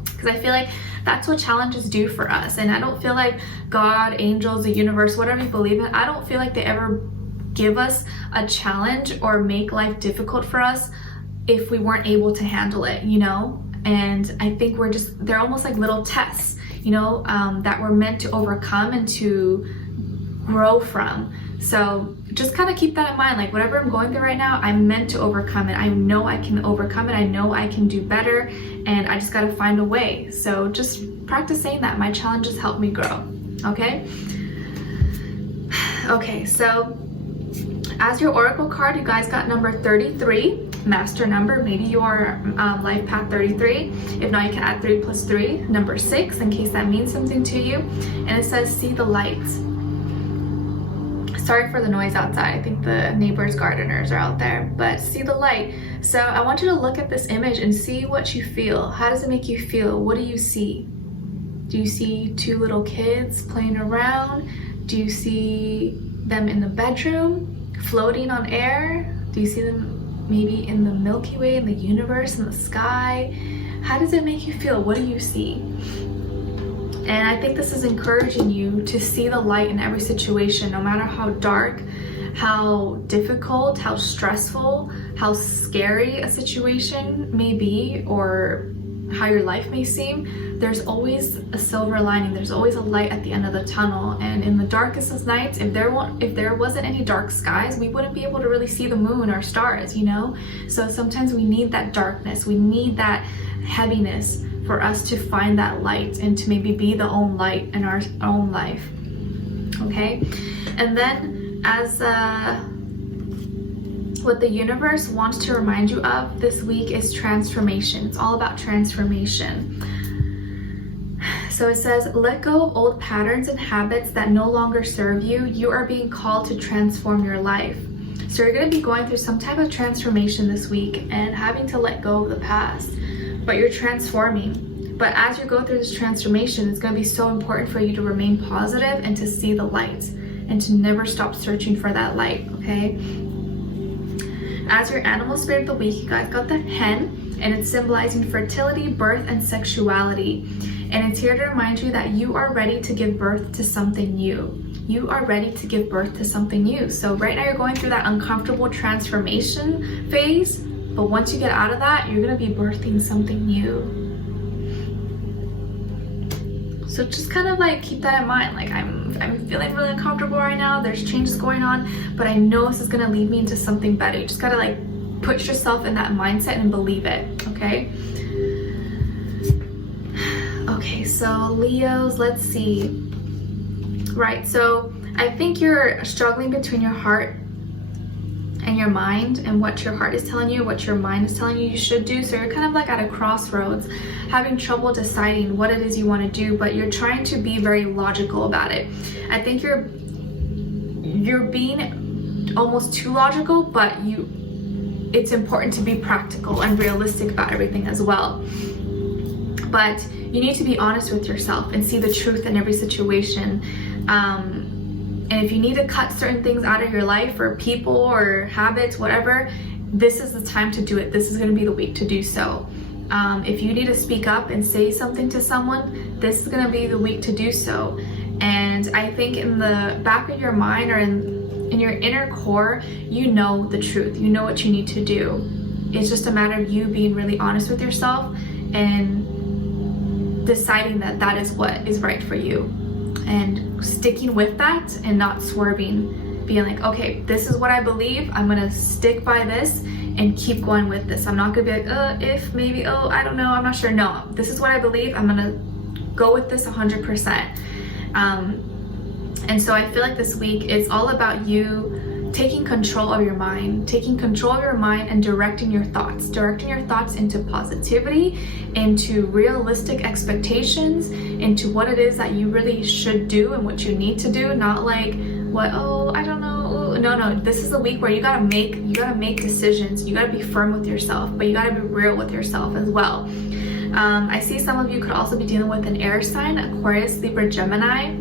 Because I feel like that's what challenges do for us. And I don't feel like God, angels, the universe, whatever you believe in, I don't feel like they ever give us a challenge or make life difficult for us if we weren't able to handle it, you know? And I think they're almost like little tests, you know, that we're meant to overcome and to grow from. So just kind of keep that in mind. Like whatever I'm going through right now, I'm meant to overcome it. I know I can overcome it. I know I can do better, and I just got to find a way. So just practice saying that. My challenges help me grow. Okay. Okay. So as your oracle card, you guys got number 33, master number. Maybe you are life path 33. If not, you can add 3 plus 3, number 6, in case that means something to you. And it says, see the light. Sorry for the noise outside. I think the neighbors' gardeners are out there, but see the light. So I want you to look at this image and see what you feel. How does it make you feel? What do you see? Do you see 2 little kids playing around? Do you see them in the bedroom floating on air? Do you see them maybe in the Milky Way, in the universe, in the sky. How does it make you feel? What do you see? And I think this is encouraging you to see the light in every situation, no matter how dark, how difficult, how stressful, how scary a situation may be, or how your life may seem. There's always a silver lining. There's always a light at the end of the tunnel. And in the darkest of nights, if there wasn't any dark skies, we wouldn't be able to really see the moon or stars, you know? So sometimes we need that darkness. We need that heaviness for us to find that light and to maybe be the own light in our own life. Okay? And then as what the universe wants to remind you of this week is transformation. It's all about transformation. So it says, let go of old patterns and habits that no longer serve you. You are being called to transform your life. So you're going to be going through some type of transformation this week and having to let go of the past, but you're transforming. But as you go through this transformation, it's going to be so important for you to remain positive and to see the light and to never stop searching for that light, okay? As your animal spirit of the week, you guys got the hen, and it's symbolizing fertility, birth, and sexuality. And it's here to remind you that you are ready to give birth to something new. You are ready to give birth to something new. So right now you're going through that uncomfortable transformation phase, but once you get out of that, you're gonna be birthing something new. So just kind of like keep that in mind. Like I'm feeling really uncomfortable right now. There's changes going on, but I know this is gonna lead me into something better. You just gotta like put yourself in that mindset and believe it, okay? Okay, so Leos, let's see. Right, so I think you're struggling between your heart and your mind, and what your heart is telling you, what your mind is telling you you should do. So you're kind of like at a crossroads, having trouble deciding what it is you want to do, but you're trying to be very logical about it. I think you're being almost too logical, but it's important to be practical and realistic about everything as well. But you need to be honest with yourself and see the truth in every situation. And if you need to cut certain things out of your life, or people or habits, whatever, this is the time to do it. This is going to be the week to do so. If you need to speak up and say something to someone, this is going to be the week to do so. And I think in the back of your mind, or in your inner core, you know the truth. You know what you need to do. It's just a matter of you being really honest with yourself and deciding that that is what is right for you, and sticking with that and not swerving, being like, okay, this is what I believe, I'm gonna stick by this and keep going with this. I'm not gonna be like, if, maybe, I don't know, I'm not sure. No, this is what I believe, I'm gonna go with this 100%. And so I feel like this week it's all about you taking control of your mind, and directing your thoughts into positivity, into realistic expectations, into what it is that you really should do and what you need to do, not like what, I don't know. No, this is a week where you gotta make decisions. You gotta be firm with yourself, but you gotta be real with yourself as well. I see some of you could also be dealing with an air sign, Aquarius, Libra, Gemini.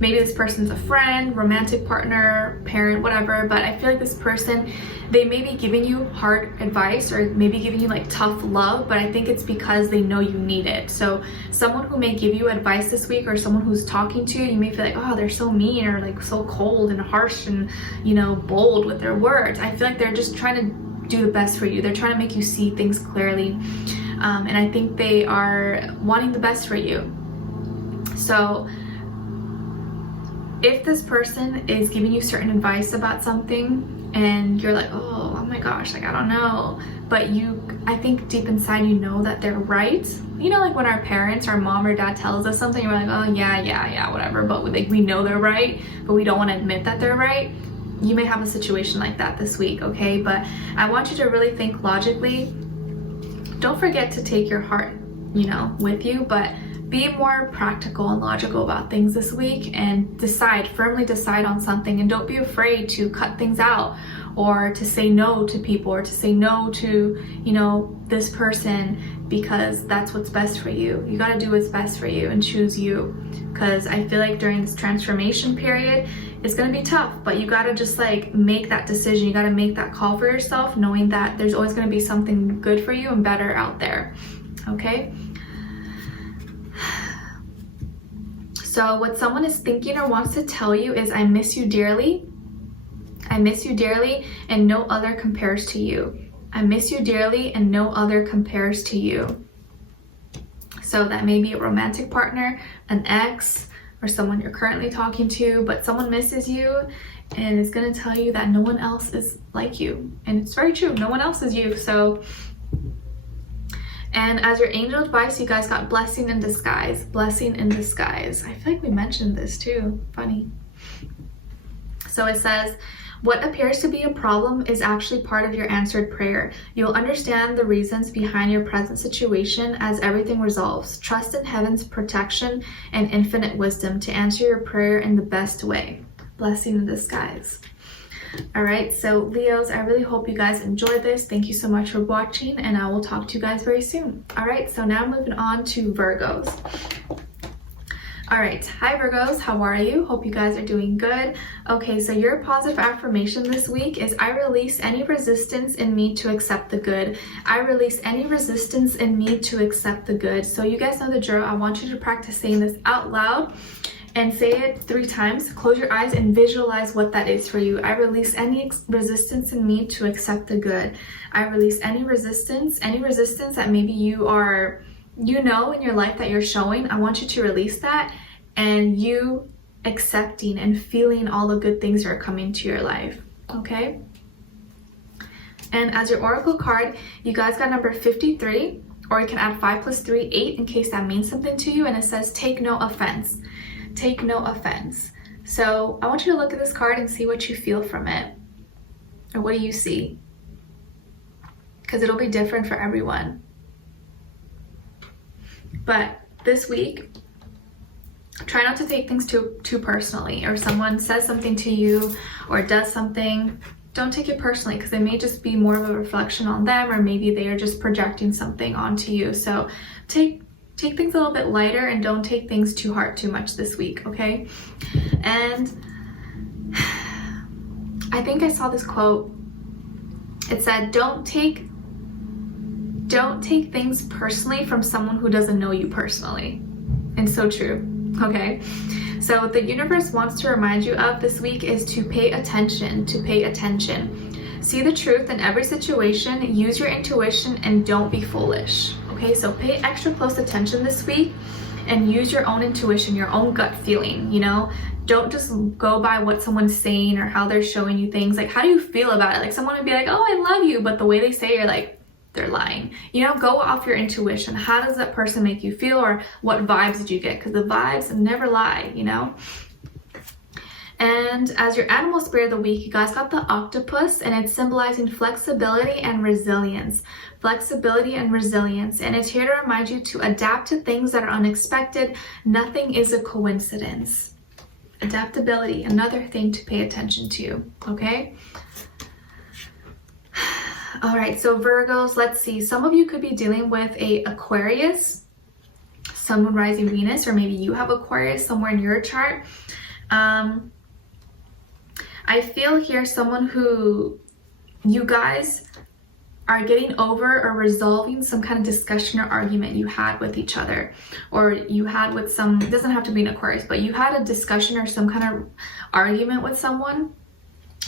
Maybe this person's a friend, romantic partner, parent, whatever, but I feel like this person, they may be giving you hard advice, or maybe giving you like tough love, but I think it's because they know you need it. So someone who may give you advice this week, or someone who's talking to you, you may feel like, oh, they're so mean, or like so cold and harsh and, you know, bold with their words. I feel like they're just trying to do the best for you. They're trying to make you see things clearly. And I think they are wanting the best for you. So if this person is giving you certain advice about something and you're like, oh my gosh, like I don't know, but I think deep inside you know that they're right. You know, like when our parents, our mom or dad tells us something, we're like, oh yeah, whatever, but like we know they're right, but we don't want to admit that they're right. You may have a situation like that this week, okay? But I want you to really think logically. Don't forget to take your heart, you know, with you, but be more practical and logical about things this week, and firmly decide on something, and don't be afraid to cut things out, or to say no to people, or to say no to, you know, this person, because that's what's best for you. You got to do what's best for you and choose you, because I feel like during this transformation period, It's gonna be tough, but you gotta just like make that decision. You gotta make that call for yourself, knowing that there's always gonna be something good for you and better out there, okay? So what someone is thinking or wants to tell you is, I miss you dearly. I miss you dearly and no other compares to you. I miss you dearly and no other compares to you. So that may be a romantic partner, an ex, or someone you're currently talking to, but someone misses you and is gonna tell you that no one else is like you. And it's very true, no one else is you. So, and as your angel advice, you guys got blessing in disguise. Blessing in disguise. I feel like we mentioned this too. Funny. So it says, what appears to be a problem is actually part of your answered prayer. You'll understand the reasons behind your present situation as everything resolves. Trust in heaven's protection and infinite wisdom to answer your prayer in the best way. Blessing in disguise. All right, so Leos, I really hope you guys enjoyed this. Thank you so much for watching, and I will talk to you guys very soon. All right, so now moving on to Virgos. All right, hi Virgos, how are you? Hope you guys are doing good. Okay, so your positive affirmation this week is, I release any resistance in me to accept the good. I release any resistance in me to accept the good. So you guys know the drill. I want you to practice saying this out loud and say it 3 times. Close your eyes and visualize what that is for you. I release any resistance in me to accept the good. I release any resistance that maybe you are, you know, in your life that you're showing. I want you to release that, and you accepting and feeling all the good things that are coming to your life, okay? And as your oracle card, you guys got number 53, or you can add 5 + 3, 8, in case that means something to you, and it says, take no offense. Take no offense. So I want you to look at this card and see what you feel from it, or what do you see? Because it'll be different for everyone. But this week, try not to take things too personally, or someone says something to you or does something, don't take it personally, because it may just be more of a reflection on them, or maybe they are just projecting something onto you. So take things a little bit lighter and don't take things too hard too much this week, okay? And I think I saw this quote. It said, don't take things personally from someone who doesn't know you personally. And so true, okay? So the universe wants to remind you of this week is to pay attention, See the truth in every situation, use your intuition, and don't be foolish, okay? So pay extra close attention this week and use your own intuition, your own gut feeling, you know? Don't just go by what someone's saying or how they're showing you things. Like, how do you feel about it? Like, someone would be like, oh, I love you, but the way they say it, you're like, they're lying. You know, go off your intuition. How does that person make you feel, or what vibes did you get? Because the vibes never lie, you know? And as your animal spirit of the week, you guys got the octopus, and it's symbolizing flexibility and resilience. Flexibility and resilience. And it's here to remind you to adapt to things that are unexpected. Nothing is a coincidence. Adaptability, another thing to pay attention to, okay? All right, so Virgos, let's see. Some of you could be dealing with a Aquarius, Sun, Moon, Rising, Venus, or maybe you have Aquarius somewhere in your chart. I feel here someone who you guys are getting over or resolving some kind of discussion or argument you had with each other, or you had with some, it doesn't have to be an Aquarius, but you had a discussion or some kind of argument with someone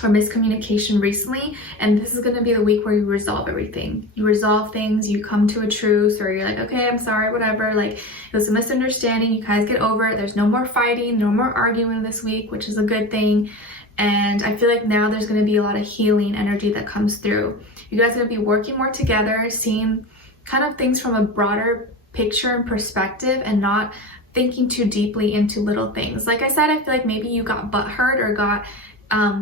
or miscommunication recently, and this is going to be the week where you resolve everything. You resolve things, you come to a truce, or you're like, okay, I'm sorry, whatever, like it was a misunderstanding, you guys get over it. There's no more fighting, no more arguing this week, which is a good thing. And I feel like now there's going to be a lot of healing energy that comes through. You guys are going to be working more together, seeing kind of things from a broader picture and perspective, and not thinking too deeply into little things. Like I said, I feel like maybe you got butthurt, or got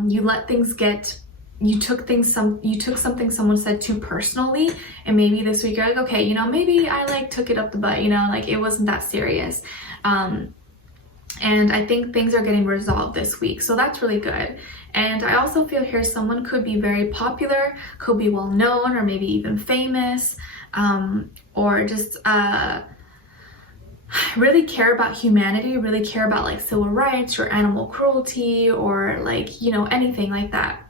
you let things get, you took something someone said too personally, and maybe this week you're like, okay, you know, maybe I like took it up the butt, you know, like it wasn't that serious. And I think things are getting resolved this week, so that's really good. And I also feel here someone could be very popular, could be well known, or maybe even famous, or just really care about humanity, really care about like civil rights or animal cruelty or like, you know, anything like that.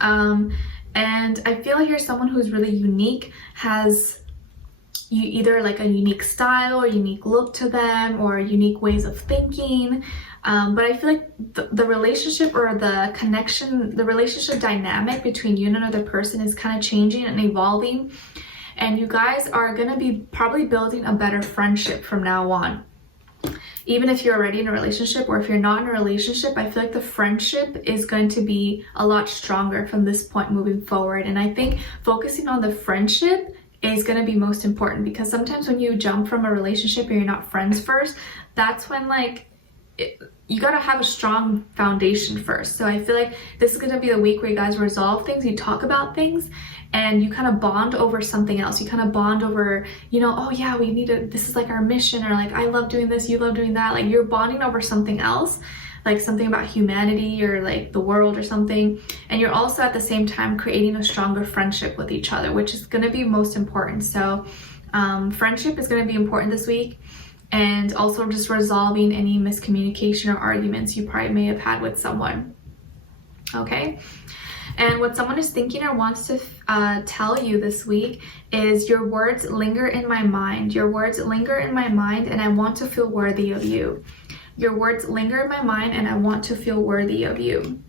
And I feel like you're someone who's really unique, has either like a unique style or unique look to them or unique ways of thinking. But I feel like the relationship or the connection, the relationship dynamic between you and another person is kind of changing and evolving. And you guys are going to be probably building a better friendship from now on. Even if you're already in a relationship or if you're not in a relationship, I feel like the friendship is going to be a lot stronger from this point moving forward. And I think focusing on the friendship is going to be most important, because sometimes when you jump from a relationship and you're not friends first, that's when like you got to have a strong foundation first. So I feel like this is going to be the week where you guys resolve things, you talk about things, and you kind of bond over something else. You kind of bond over, you know, oh yeah, we need to, this is like our mission, or like I love doing this, you love doing that. Like you're bonding over something else, like something about humanity or like the world or something. And you're also at the same time creating a stronger friendship with each other, which is going to be most important. So friendship is going to be important this week. And also just resolving any miscommunication or arguments you probably may have had with someone. Okay? And what someone is thinking or wants to tell you this week is, your words linger in my mind. Your words linger in my mind, and I want to feel worthy of you. Your words linger in my mind, and I want to feel worthy of you.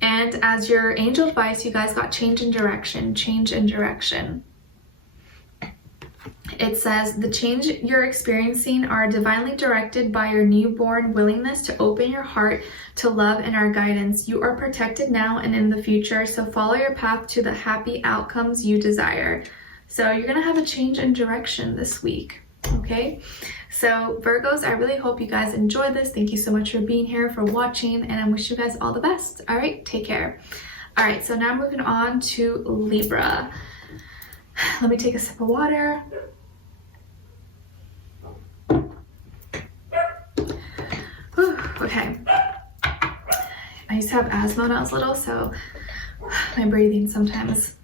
And as your angel advice, you guys got change in direction. Change in direction. It says, the change you're experiencing are divinely directed by your newborn willingness to open your heart to love and our guidance. You are protected now and in the future, so follow your path to the happy outcomes you desire. So you're going to have a change in direction this week, okay? So Virgos, I really hope you guys enjoyed this. Thank you so much for being here, for watching, and I wish you guys all the best. All right, take care. All right, so now moving on to Libra. Let me take a sip of water. Whew, okay. I used to have asthma when I was little, so my breathing sometimes.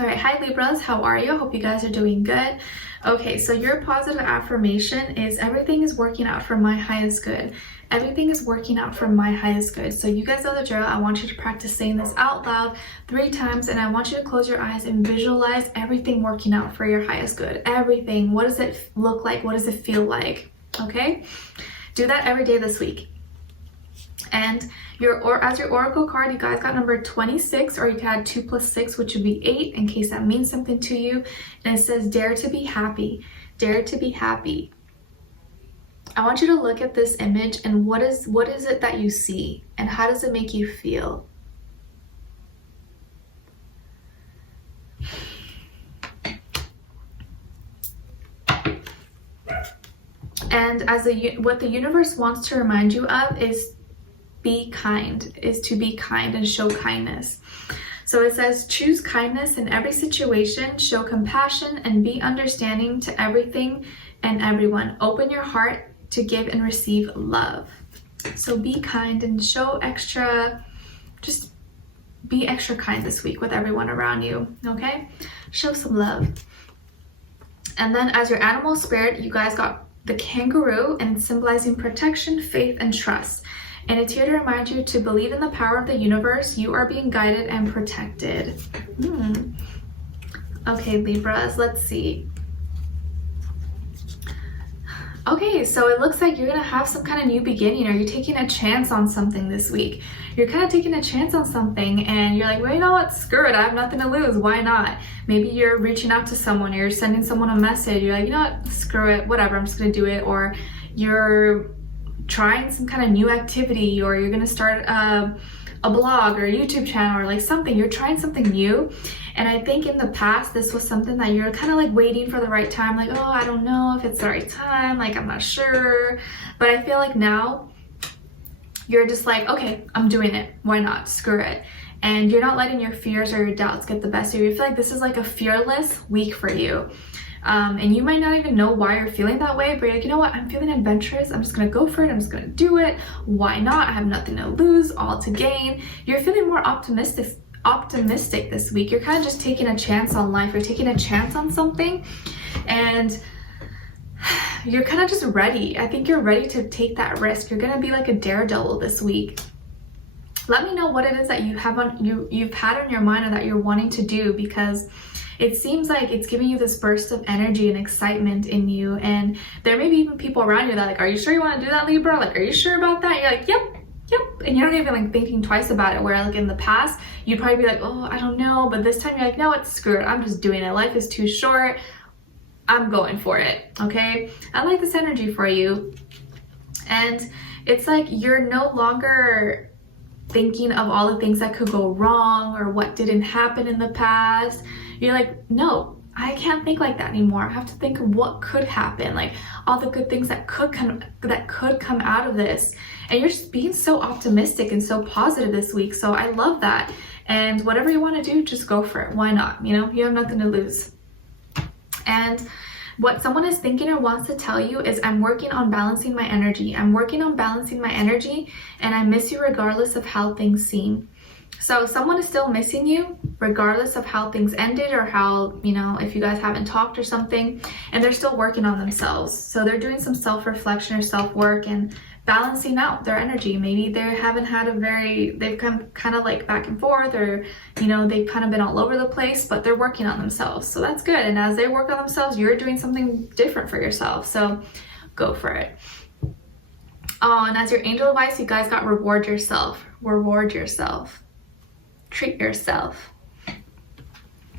All right, hi Libras, how are you? Hope you guys are doing good. Okay, so your positive affirmation is, everything is working out for my highest good. Everything is working out for my highest good. So you guys know the drill. I want you to practice saying this out loud 3 times, and I want you to close your eyes and visualize everything working out for your highest good. Everything. What does it look like? What does it feel like? Okay? Do that every day this week. And as your oracle card, you guys got number 26, or you can add 2 + 6, which would be 8, in case that means something to you. And it says, dare to be happy. Dare to be happy. I want you to look at this image, and what is it that you see, and how does it make you feel? And what the universe wants to remind you of is be kind, is to be kind and show kindness. So it says, choose kindness in every situation, show compassion, and be understanding to everything and everyone. Open your heart to give and receive love. So be kind and show extra, just be extra kind this week with everyone around you, okay? Show some love. And then as your animal spirit, you guys got the kangaroo, and it's symbolizing protection, faith, and trust. And it's here to remind you to believe in the power of the universe. You are being guided and protected. Okay, Libras, let's see. Okay, so it looks like you're gonna have some kind of new beginning, or you're taking a chance on something this week. You're kind of taking a chance on something, and you're like, well, you know what, screw it, I have nothing to lose, why not? Maybe you're reaching out to someone, or you're sending someone a message, you're like, you know what, screw it, whatever, I'm just gonna do it. Or you're trying some kind of new activity, or you're gonna start a blog or a YouTube channel, or like something, you're trying something new. And I think in the past, this was something that you're kind of like waiting for the right time, like, oh, I don't know if it's the right time, like, I'm not sure. But I feel like now you're just like, okay, I'm doing it, why not, screw it. And you're not letting your fears or your doubts get the best of you. I feel like this is like a fearless week for you. And you might not even know why you're feeling that way, but you're like, you know what, I'm feeling adventurous, I'm just gonna go for it, I'm just gonna do it, why not, I have nothing to lose, all to gain. You're feeling more optimistic this week. You're kind of just taking a chance on life, you're taking a chance on something, and you're kind of just ready. I think you're ready to take that risk. You're gonna be like a daredevil this week. Let me know what it is that you've had on your mind or that you're wanting to do, because it seems like it's giving you this burst of energy and excitement in you. And there may be even people around you that are like, are you sure you want to do that, Libra? Like, are you sure about that? And you're like, yep. And you're not even like thinking twice about it. Where like in the past, you'd probably be like, oh, I don't know. But this time you're like, no, it's screwed. I'm just doing it. Life is too short. I'm going for it. Okay. I like this energy for you. And it's like you're no longer thinking of all the things that could go wrong or what didn't happen in the past. You're like, no, I can't think like that anymore. I have to think of what could happen, like all the good things that could come out of this. And you're just being so optimistic and so positive this week. So I love that. And whatever you want to do, just go for it. Why not? You know, you have nothing to lose. And what someone is thinking or wants to tell you is, I'm working on balancing my energy. I'm working on balancing my energy, and I miss you regardless of how things seem. So someone is still missing you regardless of how things ended, or how, you know, if you guys haven't talked or something, and they're still working on themselves. So they're doing some self-reflection or self-work and balancing out their energy. Maybe they haven't had they've come kind of like back and forth, or, you know, they've kind of been all over the place, but they're working on themselves. So that's good. And as they work on themselves, you're doing something different for yourself. So go for it. Oh, and as your angel advice, you guys got reward yourself. Reward yourself. Treat yourself.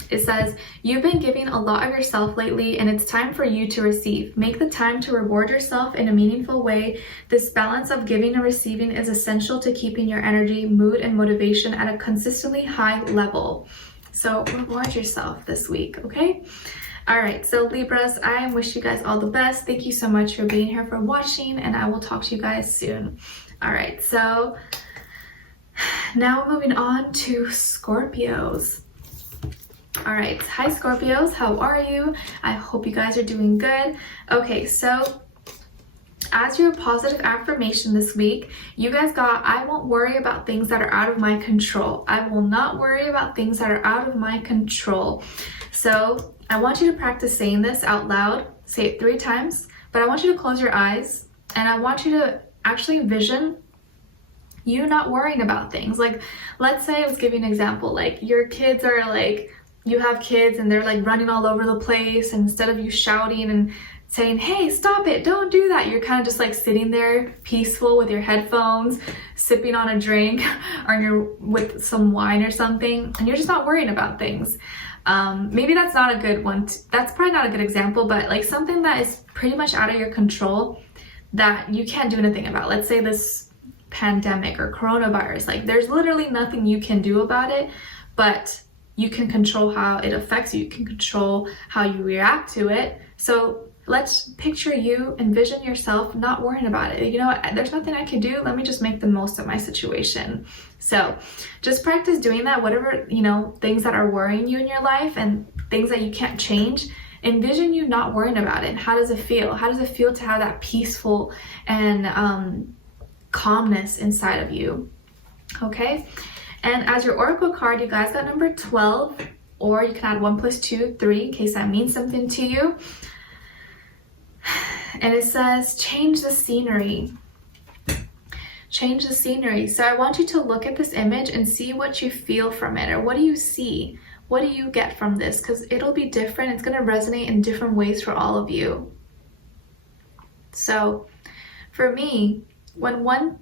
It says, you've been giving a lot of yourself lately, and it's time for you to receive. Make the time to reward yourself in a meaningful way. This balance of giving and receiving is essential to keeping your energy, mood, and motivation at a consistently high level. So reward yourself this week, okay? All right, so Libras, I wish you guys all the best. Thank you so much for being here, for watching, and I will talk to you guys soon. All right, so now moving on to Scorpios. All right, hi Scorpios, how are you? I hope you guys are doing good. Okay, so as your positive affirmation this week, you guys got, I won't worry about things that are out of my control. I will not worry about things that are out of my control. So I want you to practice saying this out loud. Say it 3 times, but I want you to close your eyes, and I want you to actually envision you not worrying about things. Like, let's say, let's give you an example, like your kids are like, you have kids and they're like running all over the place, and instead of you shouting and saying, hey, stop it, don't do that, you're kind of just like sitting there peaceful with your headphones, sipping on a drink, or you're with some wine or something, and you're just not worrying about things. Maybe that's not a good one. That's probably not a good example, but like something that is pretty much out of your control that you can't do anything about. Let's say this pandemic or coronavirus, like there's literally nothing you can do about it, but you can control how it affects you. You can control how you react to it. So let's picture you, envision yourself not worrying about it. You know what, there's nothing I can do, let me just make the most of my situation. So just practice doing that. Whatever, you know, things that are worrying you in your life and things that you can't change, envision you not worrying about it. How does it feel? How does it feel to have that peaceful and calmness inside of you? Okay. And as your oracle card, you guys got number 12, or you can add 1 + 2, 3, in case that means something to you. And it says, change the scenery. Change the scenery. So I want you to look at this image and see what you feel from it, or what do you see? What do you get from this? Because it'll be different. It's going to resonate in different ways for all of you. So for me, when one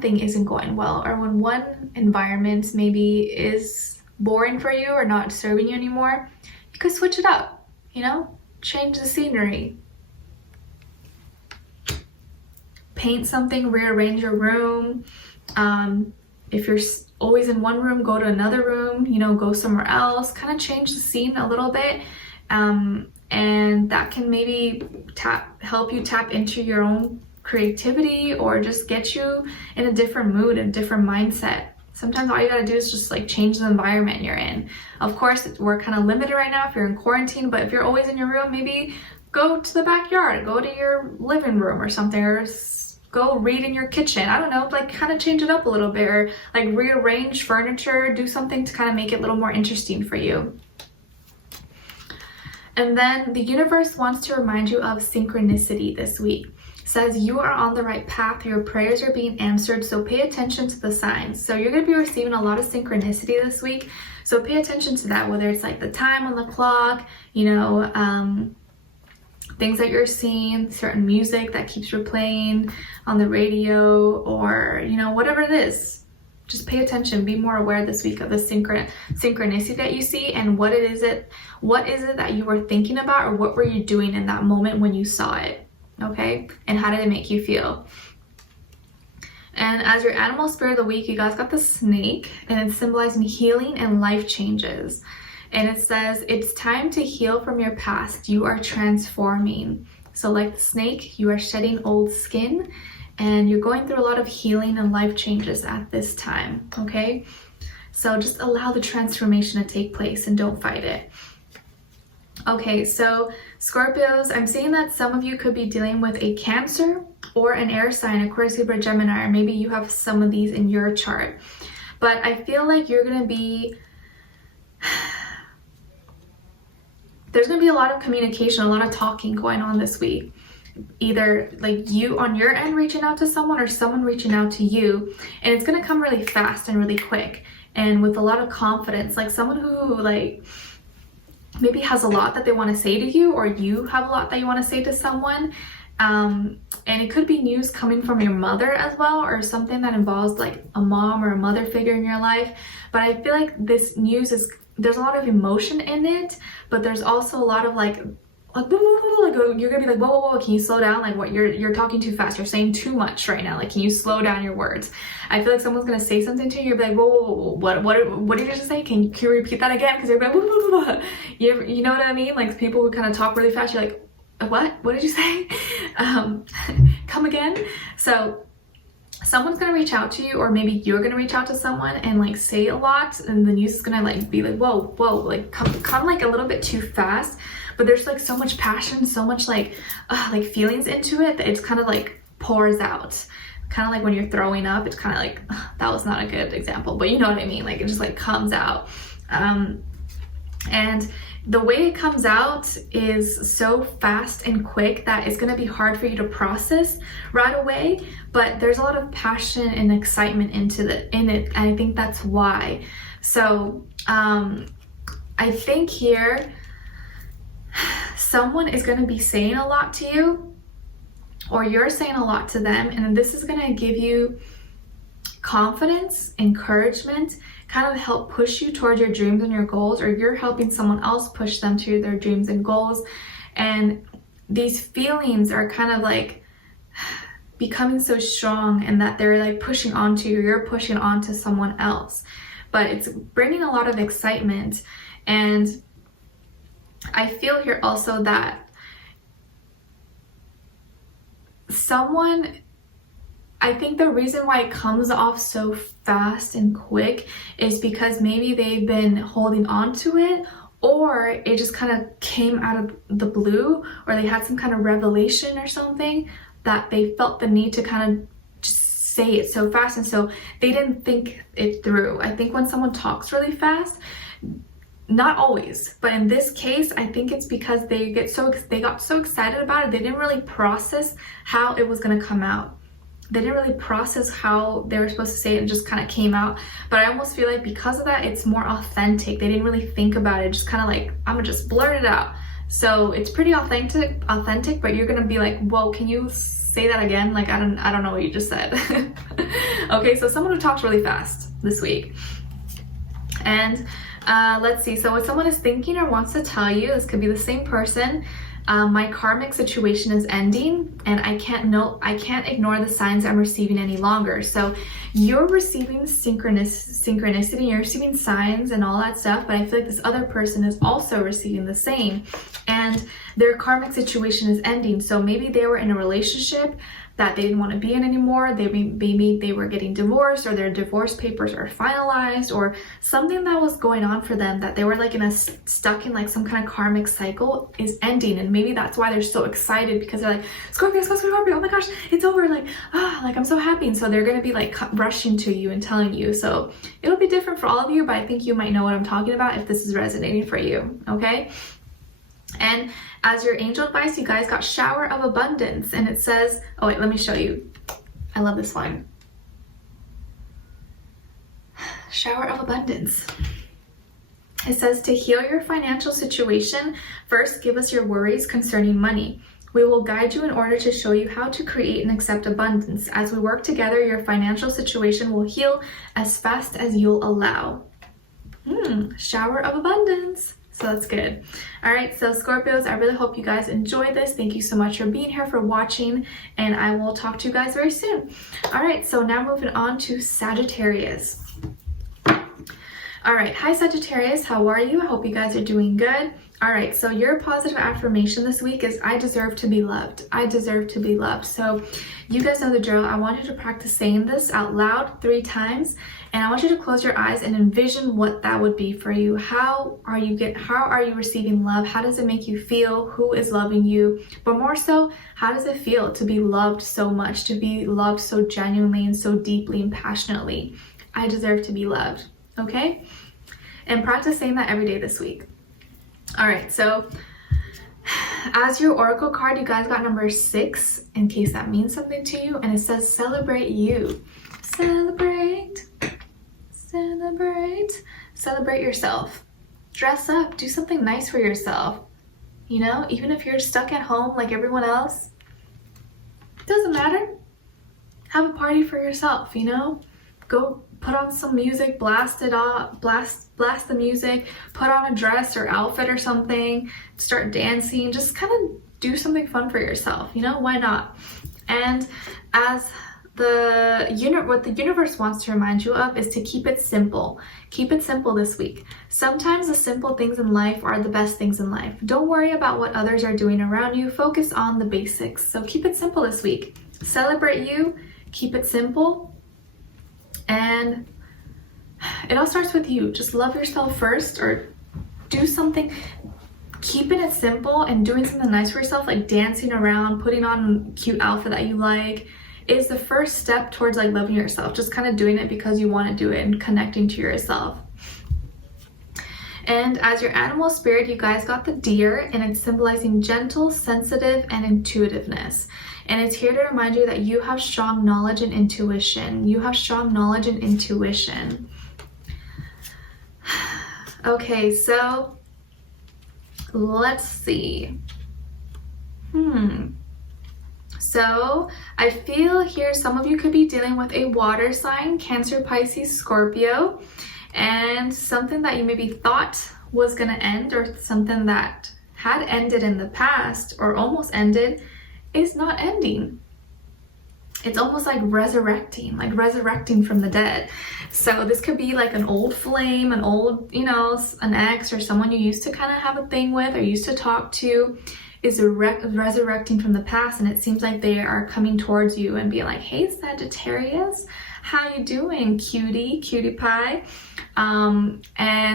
thing isn't going well, or when one environment maybe is boring for you or not serving you anymore, you could switch it up, you know? Change the scenery. Paint something, rearrange your room. If you're always in one room, go to another room, you know, go somewhere else, kind of change the scene a little bit. And that can maybe help you tap into your own creativity, or just get you in a different mood and different mindset. Sometimes all you gotta do is just like change the environment you're in. Of course, we're kind of limited right now if you're in quarantine, but if you're always in your room, maybe go to the backyard, go to your living room or something, or go read in your kitchen. I don't know, like kind of change it up a little bit, or like rearrange furniture, do something to kind of make it a little more interesting for you. And then the universe wants to remind you of synchronicity this week. It says you are on the right path, your prayers are being answered, so pay attention to the signs. So you're going to be receiving a lot of synchronicity this week, so pay attention to that, whether it's like the time on the clock, you know, things that you're seeing, certain music that keeps replaying on the radio, or, you know, whatever it is. Just pay attention, be more aware this week of the synchronicity that you see, and what is it that you were thinking about, or what were you doing in that moment when you saw it, okay? And how did it make you feel? And as your animal spirit of the week, you guys got the snake, and it's symbolizing healing and life changes. And it says, it's time to heal from your past. You are transforming. So like the snake, you are shedding old skin, and you're going through a lot of healing and life changes at this time, okay? So just allow the transformation to take place and don't fight it. Okay, so Scorpios, I'm seeing that some of you could be dealing with a Cancer or an air sign, Aquarius, Libra, Gemini, or maybe you have some of these in your chart. But I feel like you're gonna be, there's gonna be a lot of communication, a lot of talking going on this week. Either like you on your end reaching out to someone, or someone reaching out to you, and it's gonna come really fast and really quick and with a lot of confidence, like someone who like maybe has a lot that they want to say to you, or you have a lot that you want to say to someone, and it could be news coming from your mother as well, or something that involves like a mom or a mother figure in your life. But I feel like this news is, there's a lot of emotion in it, but there's also a lot of like you're gonna be like, whoa, can you slow down? Like, what, you're talking too fast, you're saying too much right now, like, can you slow down your words? I feel like someone's gonna say something to you, you're like, whoa, what did you just say? Can you repeat that again? Because you're like, whoa. You know what I mean? Like, people who kind of talk really fast, you're like, what did you say? Come again? So someone's gonna reach out to you, or maybe you're gonna reach out to someone and like say a lot, and the news is gonna like be like, whoa, like come like a little bit too fast. But there's like so much passion, so much like feelings into it, that it's kind of like pours out. Kind of like when you're throwing up, it's kind of like, that was not a good example, but you know what I mean? Like, it just like comes out. And the way it comes out is so fast and quick that it's going to be hard for you to process right away. But there's a lot of passion and excitement in it. And I think that's why. So I think here, someone is going to be saying a lot to you, or you're saying a lot to them, and this is going to give you confidence, encouragement, kind of help push you towards your dreams and your goals, or you're helping someone else push them to their dreams and goals. And these feelings are kind of like becoming so strong, and that they're like pushing onto you, you're pushing onto someone else. But it's bringing a lot of excitement. And I feel here also that someone, I think the reason why it comes off so fast and quick is because maybe they've been holding on to it, or it just kind of came out of the blue, or they had some kind of revelation or something that they felt the need to kind of just say it so fast, and so they didn't think it through. I think when someone talks really fast, not always, but in this case, I think it's because they got so excited about it, they didn't really process how it was going to come out. They didn't really process how they were supposed to say it, and just kind of came out. But I almost feel like because of that, it's more authentic. They didn't really think about it, just kind of like, I'm gonna just blurt it out. So it's pretty authentic, but you're gonna be like, whoa, can you say that again? Like, I don't know what you just said. Okay, so someone who talks really fast this week. And let's see, so what someone is thinking or wants to tell you, this could be the same person. My karmic situation is ending, and I can't ignore the signs I'm receiving any longer. So you're receiving synchronicity, you're receiving signs and all that stuff, but I feel like this other person is also receiving the same, and their karmic situation is ending. So maybe they were in a relationship that they didn't want to be in anymore. Maybe they were getting divorced, or their divorce papers are finalized, or something that was going on for them that they were like stuck in like some kind of karmic cycle is ending. And maybe that's why they're so excited, because they're like, Scorpio, oh my gosh, it's over, like, like I'm so happy. And so they're gonna be like rushing to you and telling you. So it'll be different for all of you, but I think you might know what I'm talking about if this is resonating for you, okay? And as your angel advice, you guys got shower of abundance. And it says, oh wait, let me show you. I love this one. Shower of abundance. It says to heal your financial situation, first give us your worries concerning money. We will guide you in order to show you how to create and accept abundance. As we work together, your financial situation will heal as fast as you'll allow. Shower of abundance. So that's good. All right, so Scorpios, I really hope you guys enjoyed this. Thank you so much for being here, for watching, and I will talk to you guys very soon. All right, so now moving on to Sagittarius. All right, hi Sagittarius, how are you? I hope you guys are doing good. All right, so your positive affirmation this week is I deserve to be loved. I deserve to be loved. So you guys know the drill. I want you to practice saying this out loud 3 times, and I want you to close your eyes and envision what that would be for you. How are you receiving love? How does it make you feel? Who is loving you? But more so, how does it feel to be loved so much, to be loved so genuinely and so deeply and passionately? I deserve to be loved. Okay? And practice saying that every day this week. All right, so as your oracle card, you guys got number 6, in case that means something to you, and it says celebrate you. Celebrate, celebrate, celebrate yourself. Dress up, do something nice for yourself. You know, even if you're stuck at home like everyone else, doesn't matter. Have a party for yourself, you know? Go put on some music, blast it off, blast the music, put on a dress or outfit or something, start dancing, just kind of do something fun for yourself, you know, why not? And as what the universe wants to remind you of is to keep it simple. Keep it simple this week. Sometimes the simple things in life are the best things in life. Don't worry about what others are doing around you. Focus on the basics. So keep it simple this week. Celebrate you, keep it simple, and it all starts with you. Just love yourself first, or do something. Keeping it simple and doing something nice for yourself, like dancing around, putting on a cute outfit that you like, is the first step towards like loving yourself. Just kind of doing it because you want to do it and connecting to yourself. And as your animal spirit, you guys got the deer, and it's symbolizing gentle, sensitive, and intuitiveness. And it's here to remind you that you have strong knowledge and intuition. You have strong knowledge and intuition. Okay, so let's see. So I feel here some of you could be dealing with a water sign, Cancer, Pisces, Scorpio, and something that you maybe thought was going to end, or something that had ended in the past or almost ended, is not ending. It's almost like resurrecting from the dead. So this could be like an old flame, an old, you know, an ex, or someone you used to kind of have a thing with or used to talk to is resurrecting from the past, and it seems like they are coming towards you and being like, hey Sagittarius, how you doing, cutie pie? And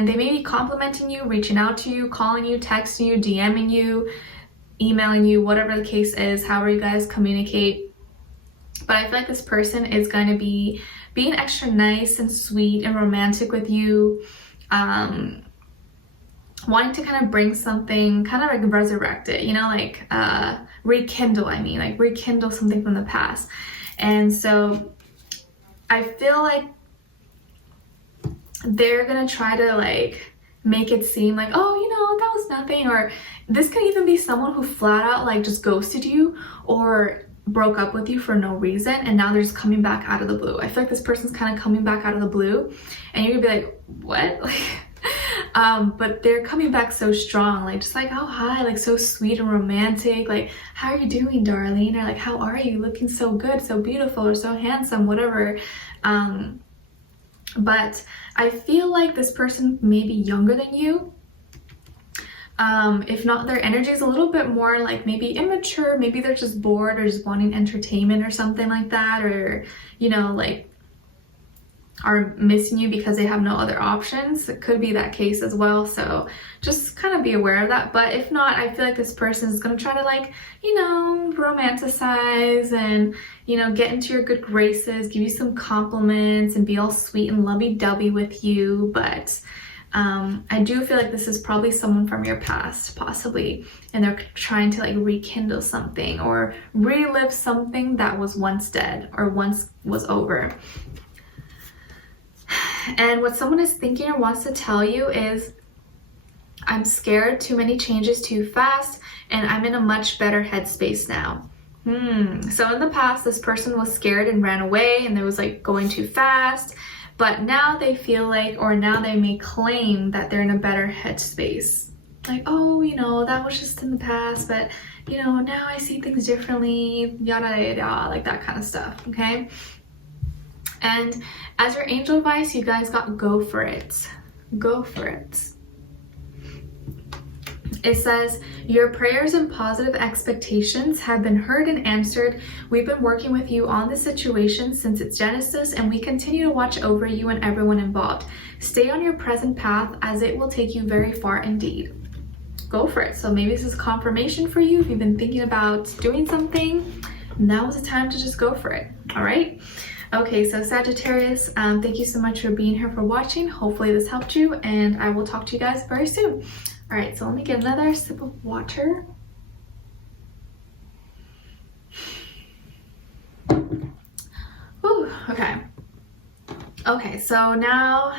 they may be complimenting you, reaching out to you, calling you, texting you, DMing you, emailing you, whatever the case is, however you guys communicate. But I feel like this person is going to be being extra nice and sweet and romantic with you, wanting to kind of bring something, kind of like resurrect it, you know, like rekindle something from the past. And so I feel like they're gonna try to like make it seem like, oh, you know, that was nothing. Or this could even be someone who flat out like just ghosted you or broke up with you for no reason, and now they're just coming back out of the blue. I feel like this person's kind of coming back out of the blue, and you're gonna be like, what? Like, but they're coming back so strong, like just like, oh hi, like so sweet and romantic, like how are you doing, darling? Or like, how are you, looking so good, so beautiful, or so handsome, whatever. But I feel like this person may be younger than you. If not, their energy is a little bit more like maybe immature, maybe they're just bored or just wanting entertainment or something like that, or you know, like are missing you because they have no other options. It could be that case as well, so just kind of be aware of that. But if not, I feel like this person is going to try to like, you know, romanticize and, you know, get into your good graces, give you some compliments and be all sweet and lovey-dovey with you. But I do feel like this is probably someone from your past, possibly, and they're trying to like rekindle something or relive something that was once dead or once was over. And what someone is thinking or wants to tell you is, I'm scared, too many changes too fast, and I'm in a much better headspace now. So in the past, this person was scared and ran away, and they was like going too fast. But now they feel like, or now they may claim that they're in a better headspace. Like, oh, you know, that was just in the past, but, you know, now I see things differently, yada, yada, yada, like that kind of stuff, okay? And as your angel advice, you guys got go for it. Go for it. It says, your prayers and positive expectations have been heard and answered. We've been working with you on the situation since its genesis, and we continue to watch over you and everyone involved. Stay on your present path, as it will take you very far indeed. Go for it. So maybe this is confirmation for you. If you've been thinking about doing something, now is the time to just go for it. All right. Okay, so Sagittarius, thank you so much for being here, for watching. Hopefully this helped you, and I will talk to you guys very soon. All right, so let me get another sip of water. Ooh, okay. Okay, so now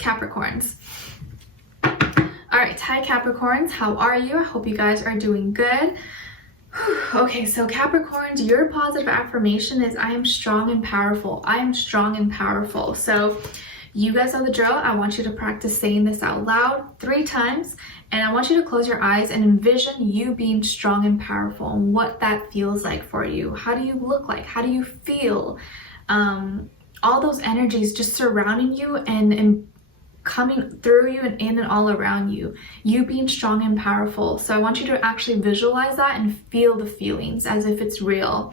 Capricorns. All right, hi Capricorns, how are you? I hope you guys are doing good. Okay, so Capricorns, your positive affirmation is, I am strong and powerful. I am strong and powerful. So you guys know the drill. I want you to practice saying this out loud 3 times, and I want you to close your eyes and envision you being strong and powerful and what that feels like for you. How do you look like? How do you feel? All those energies just surrounding you and coming through you and in and all around you. You being strong and powerful. So I want you to actually visualize that and feel the feelings as if it's real.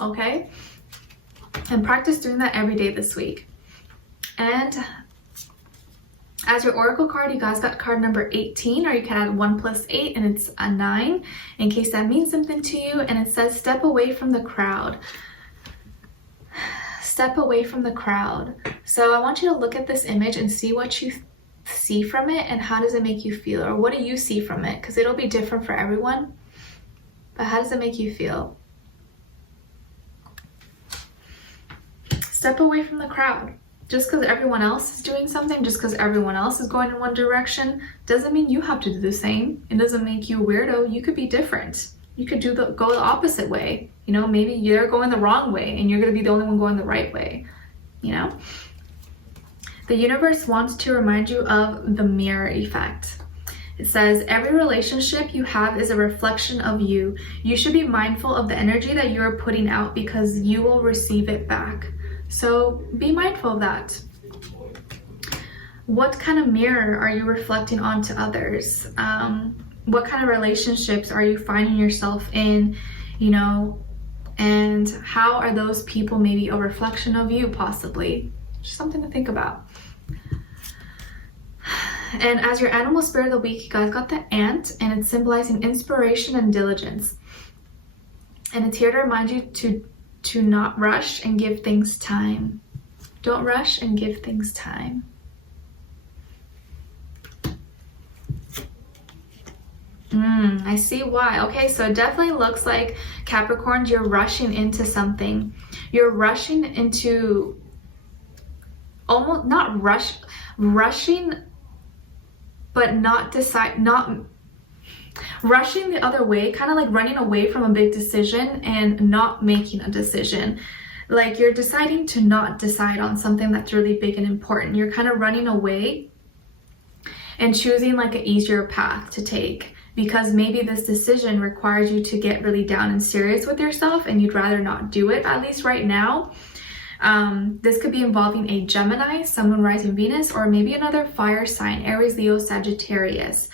Okay? And practice doing that every day this week. And as your oracle card, you guys got card number 18, or you can add 1 + 8, and it's a 9, in case that means something to you. And it says, step away from the crowd. Step away from the crowd. So I want you to look at this image and see what you see from it, and how does it make you feel, or what do you see from it? Because it'll be different for everyone. But how does it make you feel? Step away from the crowd. Just because everyone else is doing something, just because everyone else is going in one direction, doesn't mean you have to do the same. It doesn't make you a weirdo. You could be different. You could go the opposite way. You know, maybe you're going the wrong way and you're going to be the only one going the right way. You know? The universe wants to remind you of the mirror effect. It says, every relationship you have is a reflection of you. You should be mindful of the energy that you are putting out, because you will receive it back. So be mindful of that. What kind of mirror are you reflecting onto others? What kind of relationships are you finding yourself in, you know, and how are those people maybe a reflection of you, possibly? Just something to think about. And as your animal spirit of the week, you guys got the ant, and it's symbolizing inspiration and diligence. And it's here to remind you to not rush and give things time. Don't rush and give things time. I see why. Okay, so it definitely looks like, Capricorns, you're rushing into something. You're rushing into, almost not rushing, but not rushing the other way, kind of like running away from a big decision and not making a decision. Like you're deciding to not decide on something that's really big and important. You're kind of running away and choosing like an easier path to take, because maybe this decision requires you to get really down and serious with yourself, and you'd rather not do it, at least right now. This could be involving a Gemini, Sun, Moon, Rising, Venus, or maybe another fire sign, Aries, Leo, Sagittarius.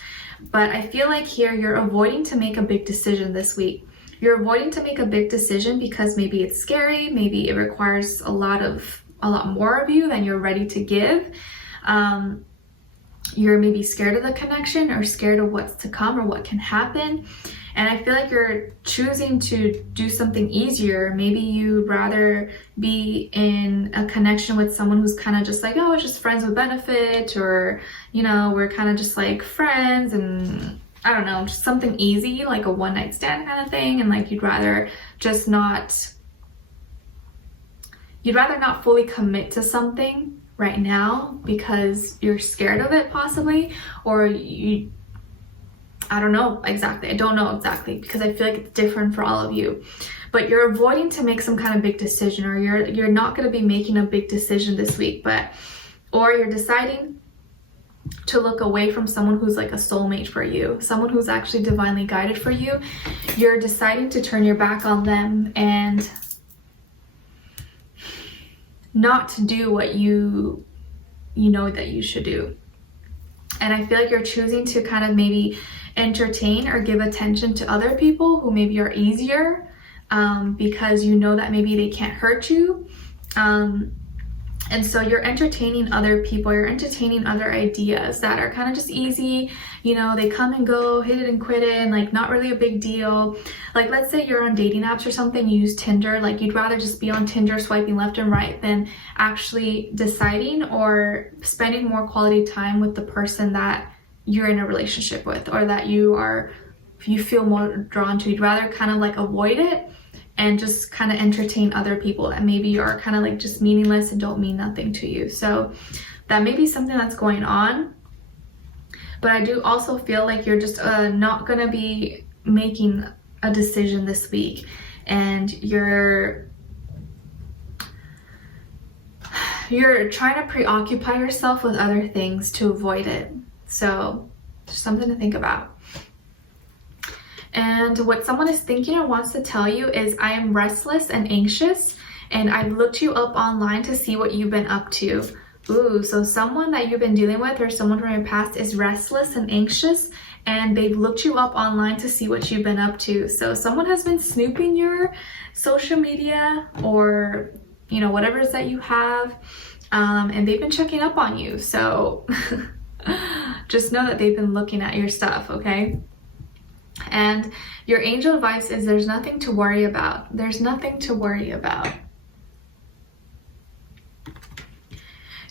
But I feel like here you're avoiding to make a big decision this week. You're avoiding to make a big decision because maybe it's scary, maybe it requires a lot more of you than you're ready to give. You're maybe scared of the connection, or scared of what's to come or what can happen. And I feel like you're choosing to do something easier. Maybe you'd rather be in a connection with someone who's kind of just like, oh, it's just friends with benefit, or, you know, we're kind of just like friends, and I don't know, just something easy, like a one night stand kind of thing. And like, you'd rather not fully commit to something right now because you're scared of it possibly, or I don't know exactly. I don't know exactly, because I feel like it's different for all of you. But you're avoiding to make some kind of big decision, or you're not going to be making a big decision this week, or you're deciding to look away from someone who's like a soulmate for you, someone who's actually divinely guided for you. You're deciding to turn your back on them and not to do what you know that you should do. And I feel like you're choosing to kind of maybe entertain or give attention to other people who maybe are easier, because you know that maybe they can't hurt you. And so you're entertaining other people, you're entertaining other ideas that are kind of just easy, you know, they come and go, hit it and quit it, and like not really a big deal. Like, let's say you're on dating apps or something, you use Tinder, like you'd rather just be on Tinder swiping left and right than actually deciding or spending more quality time with the person that you're in a relationship with, or that you feel more drawn to. You'd rather kind of like avoid it and just kind of entertain other people that maybe are kind of like just meaningless and don't mean nothing to you. So that may be something that's going on. But I do also feel like you're just not going to be making a decision this week, and you're trying to preoccupy yourself with other things to avoid it. So just something to think about. And what someone is thinking or wants to tell you is, I am restless and anxious, and I've looked you up online to see what you've been up to. Ooh, so someone that you've been dealing with, or someone from your past, is restless and anxious, and they've looked you up online to see what you've been up to. So someone has been snooping your social media, or, you know, whatever it is that you have, and they've been checking up on you. So just know that they've been looking at your stuff, okay? And your angel advice is, there's nothing to worry about. There's nothing to worry about.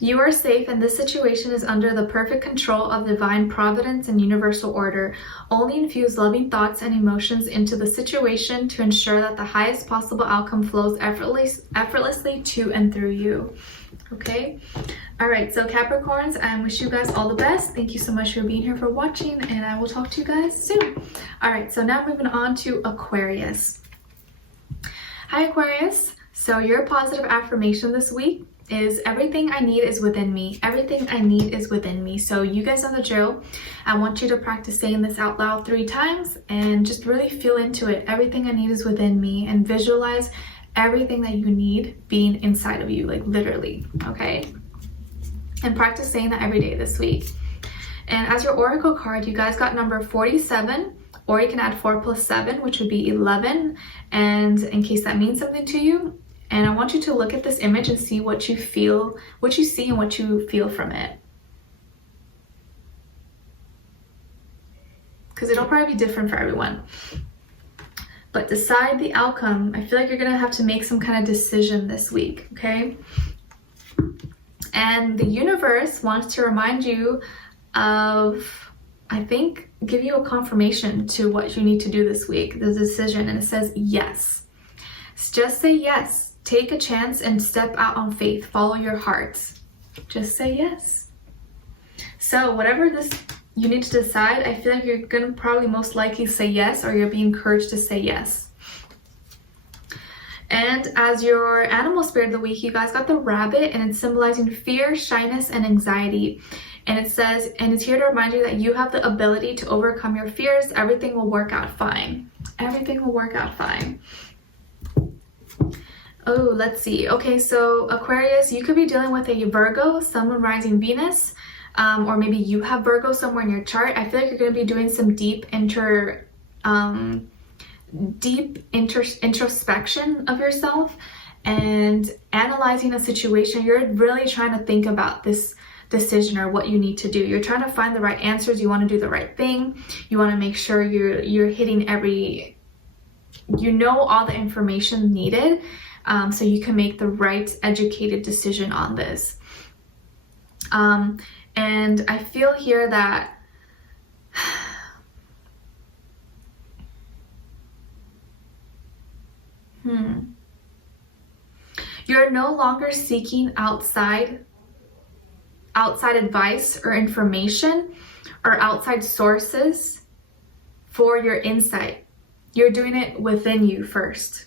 You are safe, and this situation is under the perfect control of divine providence and universal order. Only infuse loving thoughts and emotions into the situation to ensure that the highest possible outcome flows effortlessly to and through you. Okay? All right, so Capricorns, I wish you guys all the best. Thank you so much for being here, for watching, and I will talk to you guys soon. All right, so now moving on to Aquarius. Hi, Aquarius. So your positive affirmation this week is, everything I need is within me. Everything I need is within me. So you guys know the drill. I want you to practice saying this out loud 3 times and just really feel into it. Everything I need is within me, and visualize everything that you need being inside of you, like literally, okay? And practice saying that every day this week. And as your oracle card, you guys got number 47, or you can add 4 plus 7, which would be 11. And in case that means something to you, and I want you to look at this image and see what you feel, what you see and what you feel from it. Because it'll probably be different for everyone. But decide the outcome. I feel like you're gonna have to make some kind of decision this week, okay? And the universe wants to remind you of, I think, give you a confirmation to what you need to do this week, the decision, and it says yes. Just say yes. Take a chance and step out on faith. Follow your heart. Just say yes. So whatever this you need to decide, I feel like you're gonna probably most likely say yes, or you'll be encouraged to say yes. And as your animal spirit of the week, you guys got the rabbit, and it's symbolizing fear, shyness, and anxiety. And it says, and it's here to remind you that you have the ability to overcome your fears. Everything will work out fine. Everything will work out fine. Oh, let's see. Okay, so Aquarius, you could be dealing with a Virgo, Sun, Moon, Rising, Venus, or maybe you have Virgo somewhere in your chart. I feel like you're going to be doing some deep introspection of yourself and analyzing a situation. You're really trying to think about this decision or what you need to do. You're trying to find the right answers. You want to do the right thing. You want to make sure you're hitting all the information needed, so you can make the right educated decision on this. And I feel here that you're no longer seeking outside advice or information or outside sources for your insight. You're doing it within you first.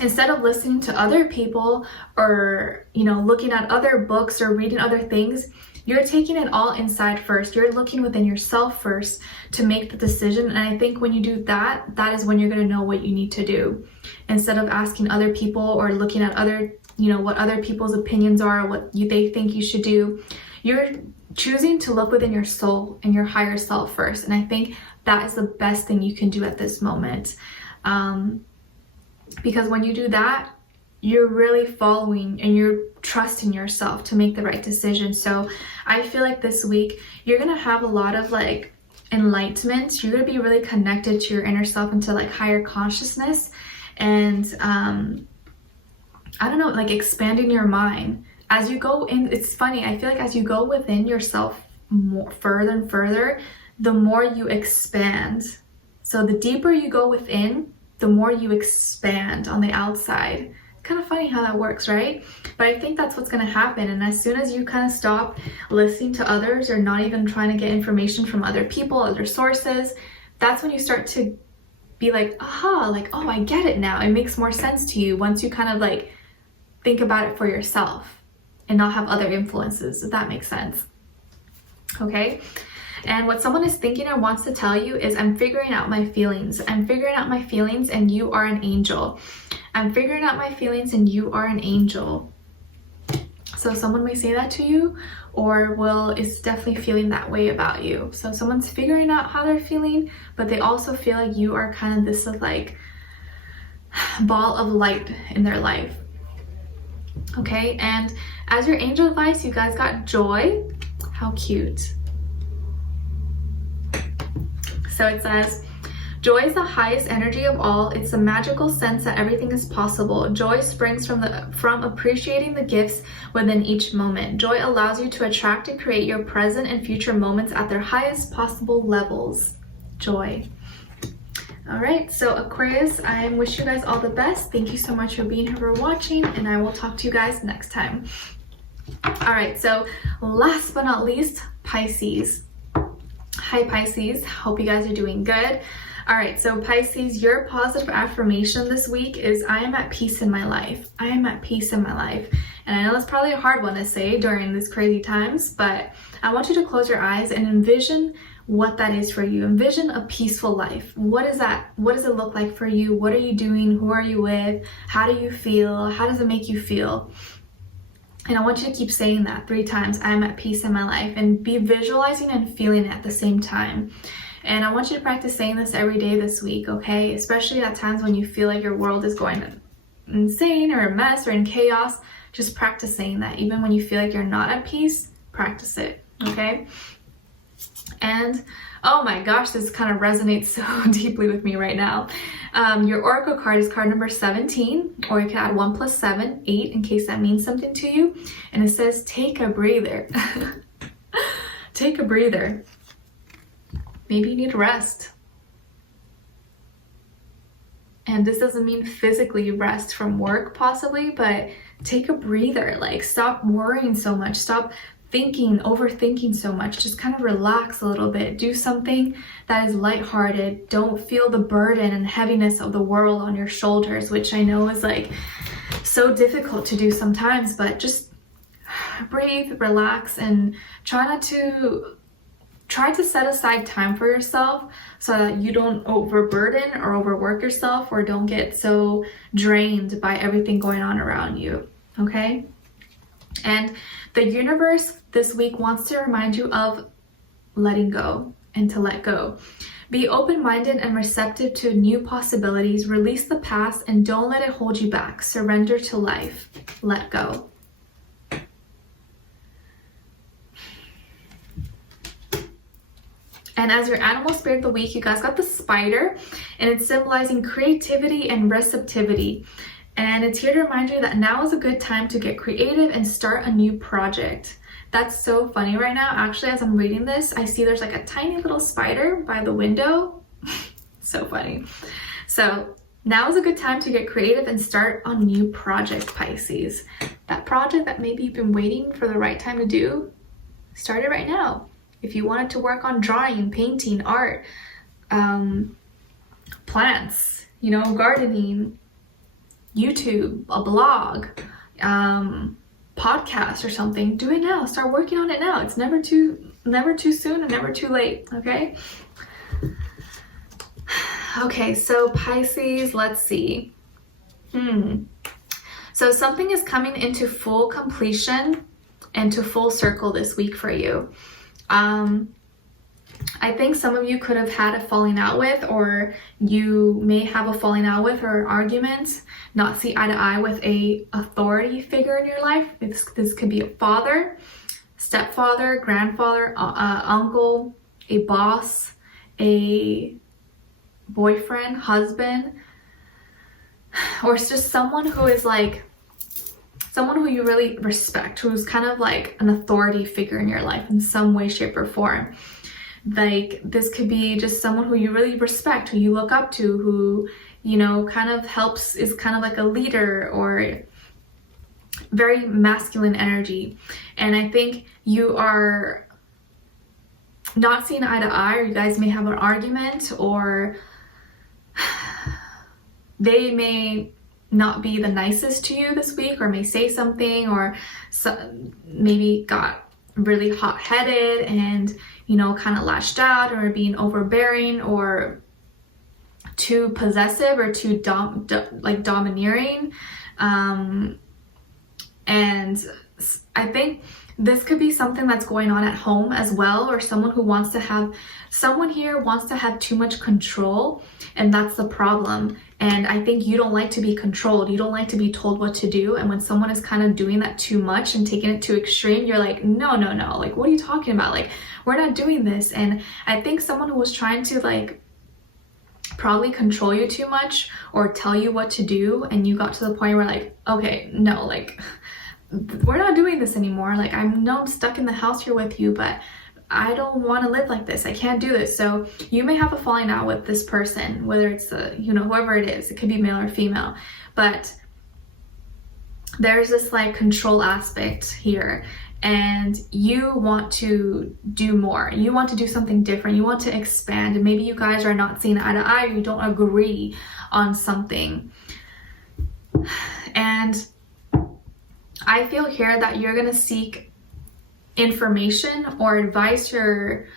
Instead of listening to other people or, looking at other books or reading other things, you're taking it all inside first. You're looking within yourself first to make the decision. And I think when you do that, that is when you're going to know what you need to do. Instead of asking other people or looking at other, what other people's opinions are, what they think you should do, you're choosing to look within your soul and your higher self first. And I think that is the best thing you can do at this moment. Because when you do that, you're really following and you're trusting yourself to make the right decision. So I feel like this week you're gonna have a lot of enlightenment. You're gonna be really connected to your inner self and to higher consciousness, and expanding your mind as you go in. It's funny, I feel like as you go within yourself more further and further, the more you expand. So the deeper you go within, the more you expand on the outside. Kind of funny how that works, right? But I think that's what's going to happen. And as soon as you kind of stop listening to others or not even trying to get information from other people, other sources, that's when you start to be aha, oh, I get it now. It makes more sense to you once you kind of think about it for yourself and not have other influences, if that makes sense. Okay? And what someone is thinking or wants to tell you is, I'm figuring out my feelings. I'm figuring out my feelings and you are an angel. I'm figuring out my feelings and you are an angel. So someone may say that to you, or is definitely feeling that way about you. So someone's figuring out how they're feeling, but they also feel like you are kind of this ball of light in their life. Okay, and as your angel advice, you guys got joy. How cute. So it says, joy is the highest energy of all. It's a magical sense that everything is possible. Joy springs from appreciating the gifts within each moment. Joy allows you to attract and create your present and future moments at their highest possible levels. Joy. All right, so Aquarius, I wish you guys all the best. Thank you so much for being here, for watching, and I will talk to you guys next time. All right, so last but not least, Pisces. Hi Pisces, hope you guys are doing good. All right, so Pisces, your positive affirmation this week is, I am at peace in my life. I am at peace in my life. And I know that's probably a hard one to say during these crazy times, but I want you to close your eyes and envision what that is for you. Envision a peaceful life. What is that? What does it look like for you? What are you doing? Who are you with? How do you feel? How does it make you feel? And I want you to keep saying that 3 times. I am at peace in my life, and be visualizing and feeling it at the same time. And I want you to practice saying this every day this week, okay? Especially at times when you feel like your world is going insane or a mess or in chaos. Just practice saying that. Even when you feel like you're not at peace, practice it, okay? And oh my gosh, this kind of resonates so deeply with me right now. Your Oracle card is card number 17, or you can add 1 + 7, 8, in case that means something to you. And it says, take a breather. Take a breather. Maybe you need rest. And this doesn't mean physically rest from work possibly, but take a breather. Stop worrying so much. Stop overthinking so much. Just kind of relax a little bit. Do something that is lighthearted. Don't feel the burden and heaviness of the world on your shoulders, which I know is so difficult to do sometimes, but just breathe, relax, and try to set aside time for yourself so that you don't overburden or overwork yourself, or don't get so drained by everything going on around you, okay? And the universe this week wants to remind you of letting go and to let go. Be open-minded and receptive to new possibilities. Release the past and don't let it hold you back. Surrender to life. Let go. And as your animal spirit of the week, you guys got the spider, and it's symbolizing creativity and receptivity. And it's here to remind you that now is a good time to get creative and start a new project. That's so funny right now. Actually, as I'm reading this, I see there's like a tiny little spider by the window. So funny. So now is a good time to get creative and start a new project, Pisces. That project that maybe you've been waiting for the right time to do, start it right now. If you wanted to work on drawing, painting, art, plants, you know, gardening, YouTube, a blog, podcast or something, do it now. Start working on it now. It's never too soon and never too late, okay? Okay, so Pisces, let's see. So something is coming into full completion and to full circle this week for you. I think some of you could have had a falling out with, or you may have a falling out with or an argument, not see eye to eye with a authority figure in your life. This could be a father, stepfather, grandfather, uncle, a boss, a boyfriend, husband, or it's just someone who is like someone who you really respect, who's kind of like an authority figure in your life in some way, shape, or form. Like this could be just someone who you really respect, who you look up to, who, you know, kind of helps, is kind of like a leader, or very masculine energy. And I think you are not seeing eye to eye, or you guys may have an argument, or they may not be the nicest to you this week, or may say something, or maybe got really hot-headed and, you know, kind of lashed out, or being overbearing, or too possessive, or too domineering. And I think this could be something that's going on at home as well, or someone here wants to have too much control, and that's the problem. And I think you don't like to be controlled. You don't like to be told what to do. And when someone is kind of doing that too much and taking it to extreme, you're like, no, like, what are you talking about? Like, we're not doing this. And I think someone who was trying to like probably control you too much, or tell you what to do, and you got to the point where like, okay, no, like, we're not doing this anymore. Like, I'm stuck in the house here with you, but I don't want to live like this. I can't do this. So you may have a falling out with this person, whether it's whoever it is. It could be male or female, but there's this like control aspect here, and you want to do more. You want to do something different. You want to expand, and maybe you guys are not seeing eye to eye, or you don't agree on something. And I feel here that you're going to seek information or advice or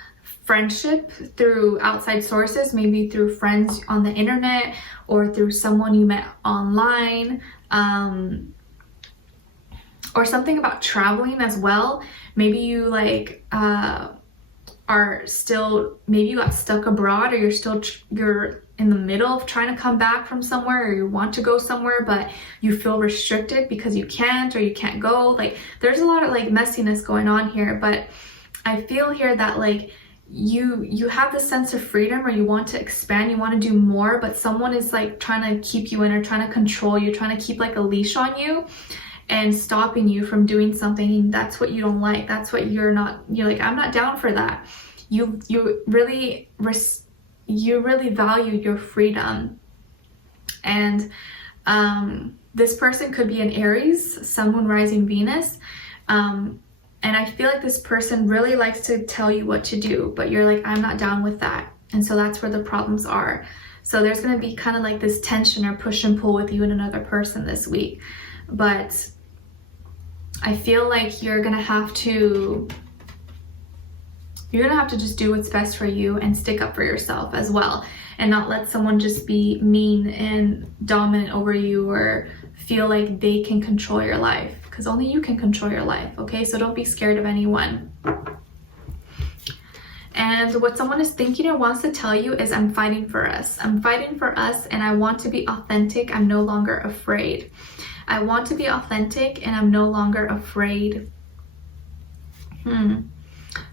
friendship through outside sources, maybe through friends on the internet, or through someone you met online, or something about traveling as well. Maybe you like are still, maybe you got stuck abroad, or you're in the middle of trying to come back from somewhere, or you want to go somewhere but you feel restricted because you can't, or you can't go. Like, there's a lot of like messiness going on here, but I feel here that like you have this sense of freedom, or you want to expand, you want to do more, but someone is like trying to keep you in, or trying to control you, trying to keep like a leash on you and stopping you from doing something. And that's what you don't like. That's what you're like, I'm not down for that. You really value your freedom. And this person could be an Aries, Sun, Moon, Rising, Venus. And I feel like this person really likes to tell you what to do, but you're like, I'm not down with that. And so that's where the problems are. So there's going to be kind of like this tension or push and pull with you and another person this week. But I feel like you're going to have to just do what's best for you and stick up for yourself as well, and not let someone just be mean and dominant over you, or feel like they can control your life, because only you can control your life, okay? So don't be scared of anyone. And what someone is thinking or wants to tell you is, I'm fighting for us. I'm fighting for us, and I want to be authentic. I'm no longer afraid. I want to be authentic, and I'm no longer afraid.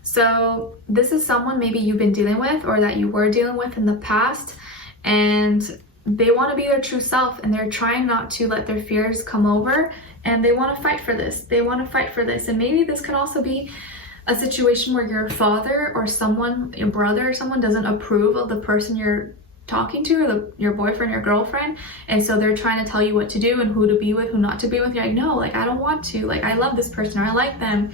So this is someone maybe you've been dealing with or that you were dealing with in the past, and they want to be their true self, and they're trying not to let their fears come over, and they want to fight for this. They want to fight for this. And maybe this could also be a situation where your father or someone, your brother or someone, doesn't approve of the person you're talking to, or your boyfriend or girlfriend, and so they're trying to tell you what to do and who to be with, who not to be with. You're like, no, like I don't want to, like I love this person or I like them.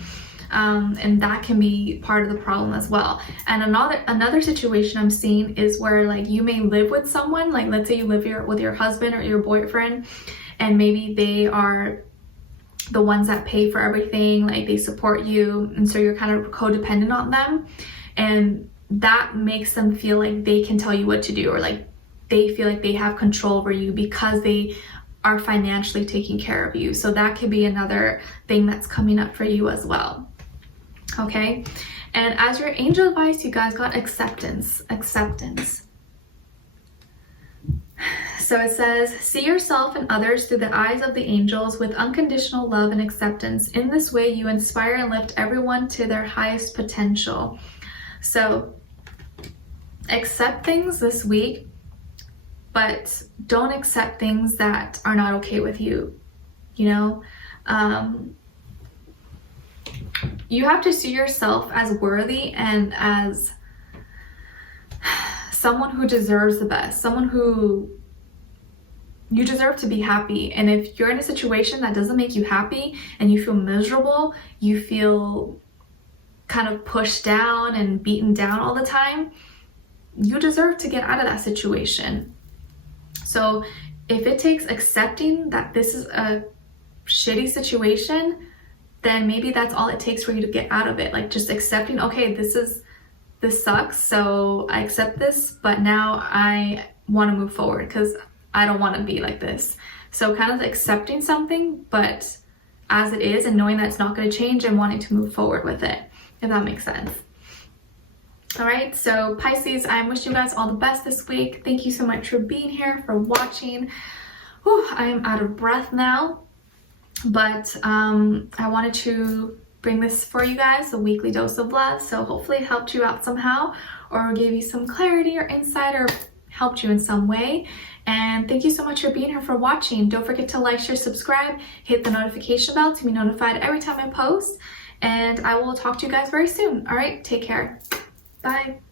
And that can be part of the problem as well. And another situation I'm seeing is where like you may live with someone, like let's say you live with your husband or your boyfriend, and maybe they are the ones that pay for everything, like they support you, and so you're kind of codependent on them, and that makes them feel like they can tell you what to do, or like they feel like they have control over you because they are financially taking care of you. So that could be another thing that's coming up for you as well. Okay, and as your angel advice, you guys got acceptance. So it says, see yourself and others through the eyes of the angels with unconditional love and acceptance. In this way, you inspire and lift everyone to their highest potential. So accept things this week, but don't accept things that are not okay with you. You know, you have to see yourself as worthy and as someone who deserves the best, someone who you deserve to be happy. And if you're in a situation that doesn't make you happy and you feel miserable, you feel kind of pushed down and beaten down all the time, you deserve to get out of that situation. So if it takes accepting that this is a shitty situation, then maybe that's all it takes for you to get out of it. Like just accepting, okay, this sucks, so I accept this, but now I want to move forward because I don't want to be like this. So kind of accepting something, but as it is, and knowing that it's not going to change, and wanting to move forward with it, if that makes sense. All right, so Pisces, I'm wishing you guys all the best this week. Thank you so much for being here, for watching. Whew, I am out of breath now, but I wanted to bring this for you guys, a weekly dose of love. So hopefully it helped you out somehow, or gave you some clarity or insight, or helped you in some way. And thank you so much for being here, for watching. Don't forget to like, share, subscribe, hit the notification bell to be notified every time I post. And I will talk to you guys very soon. All right, take care. Bye.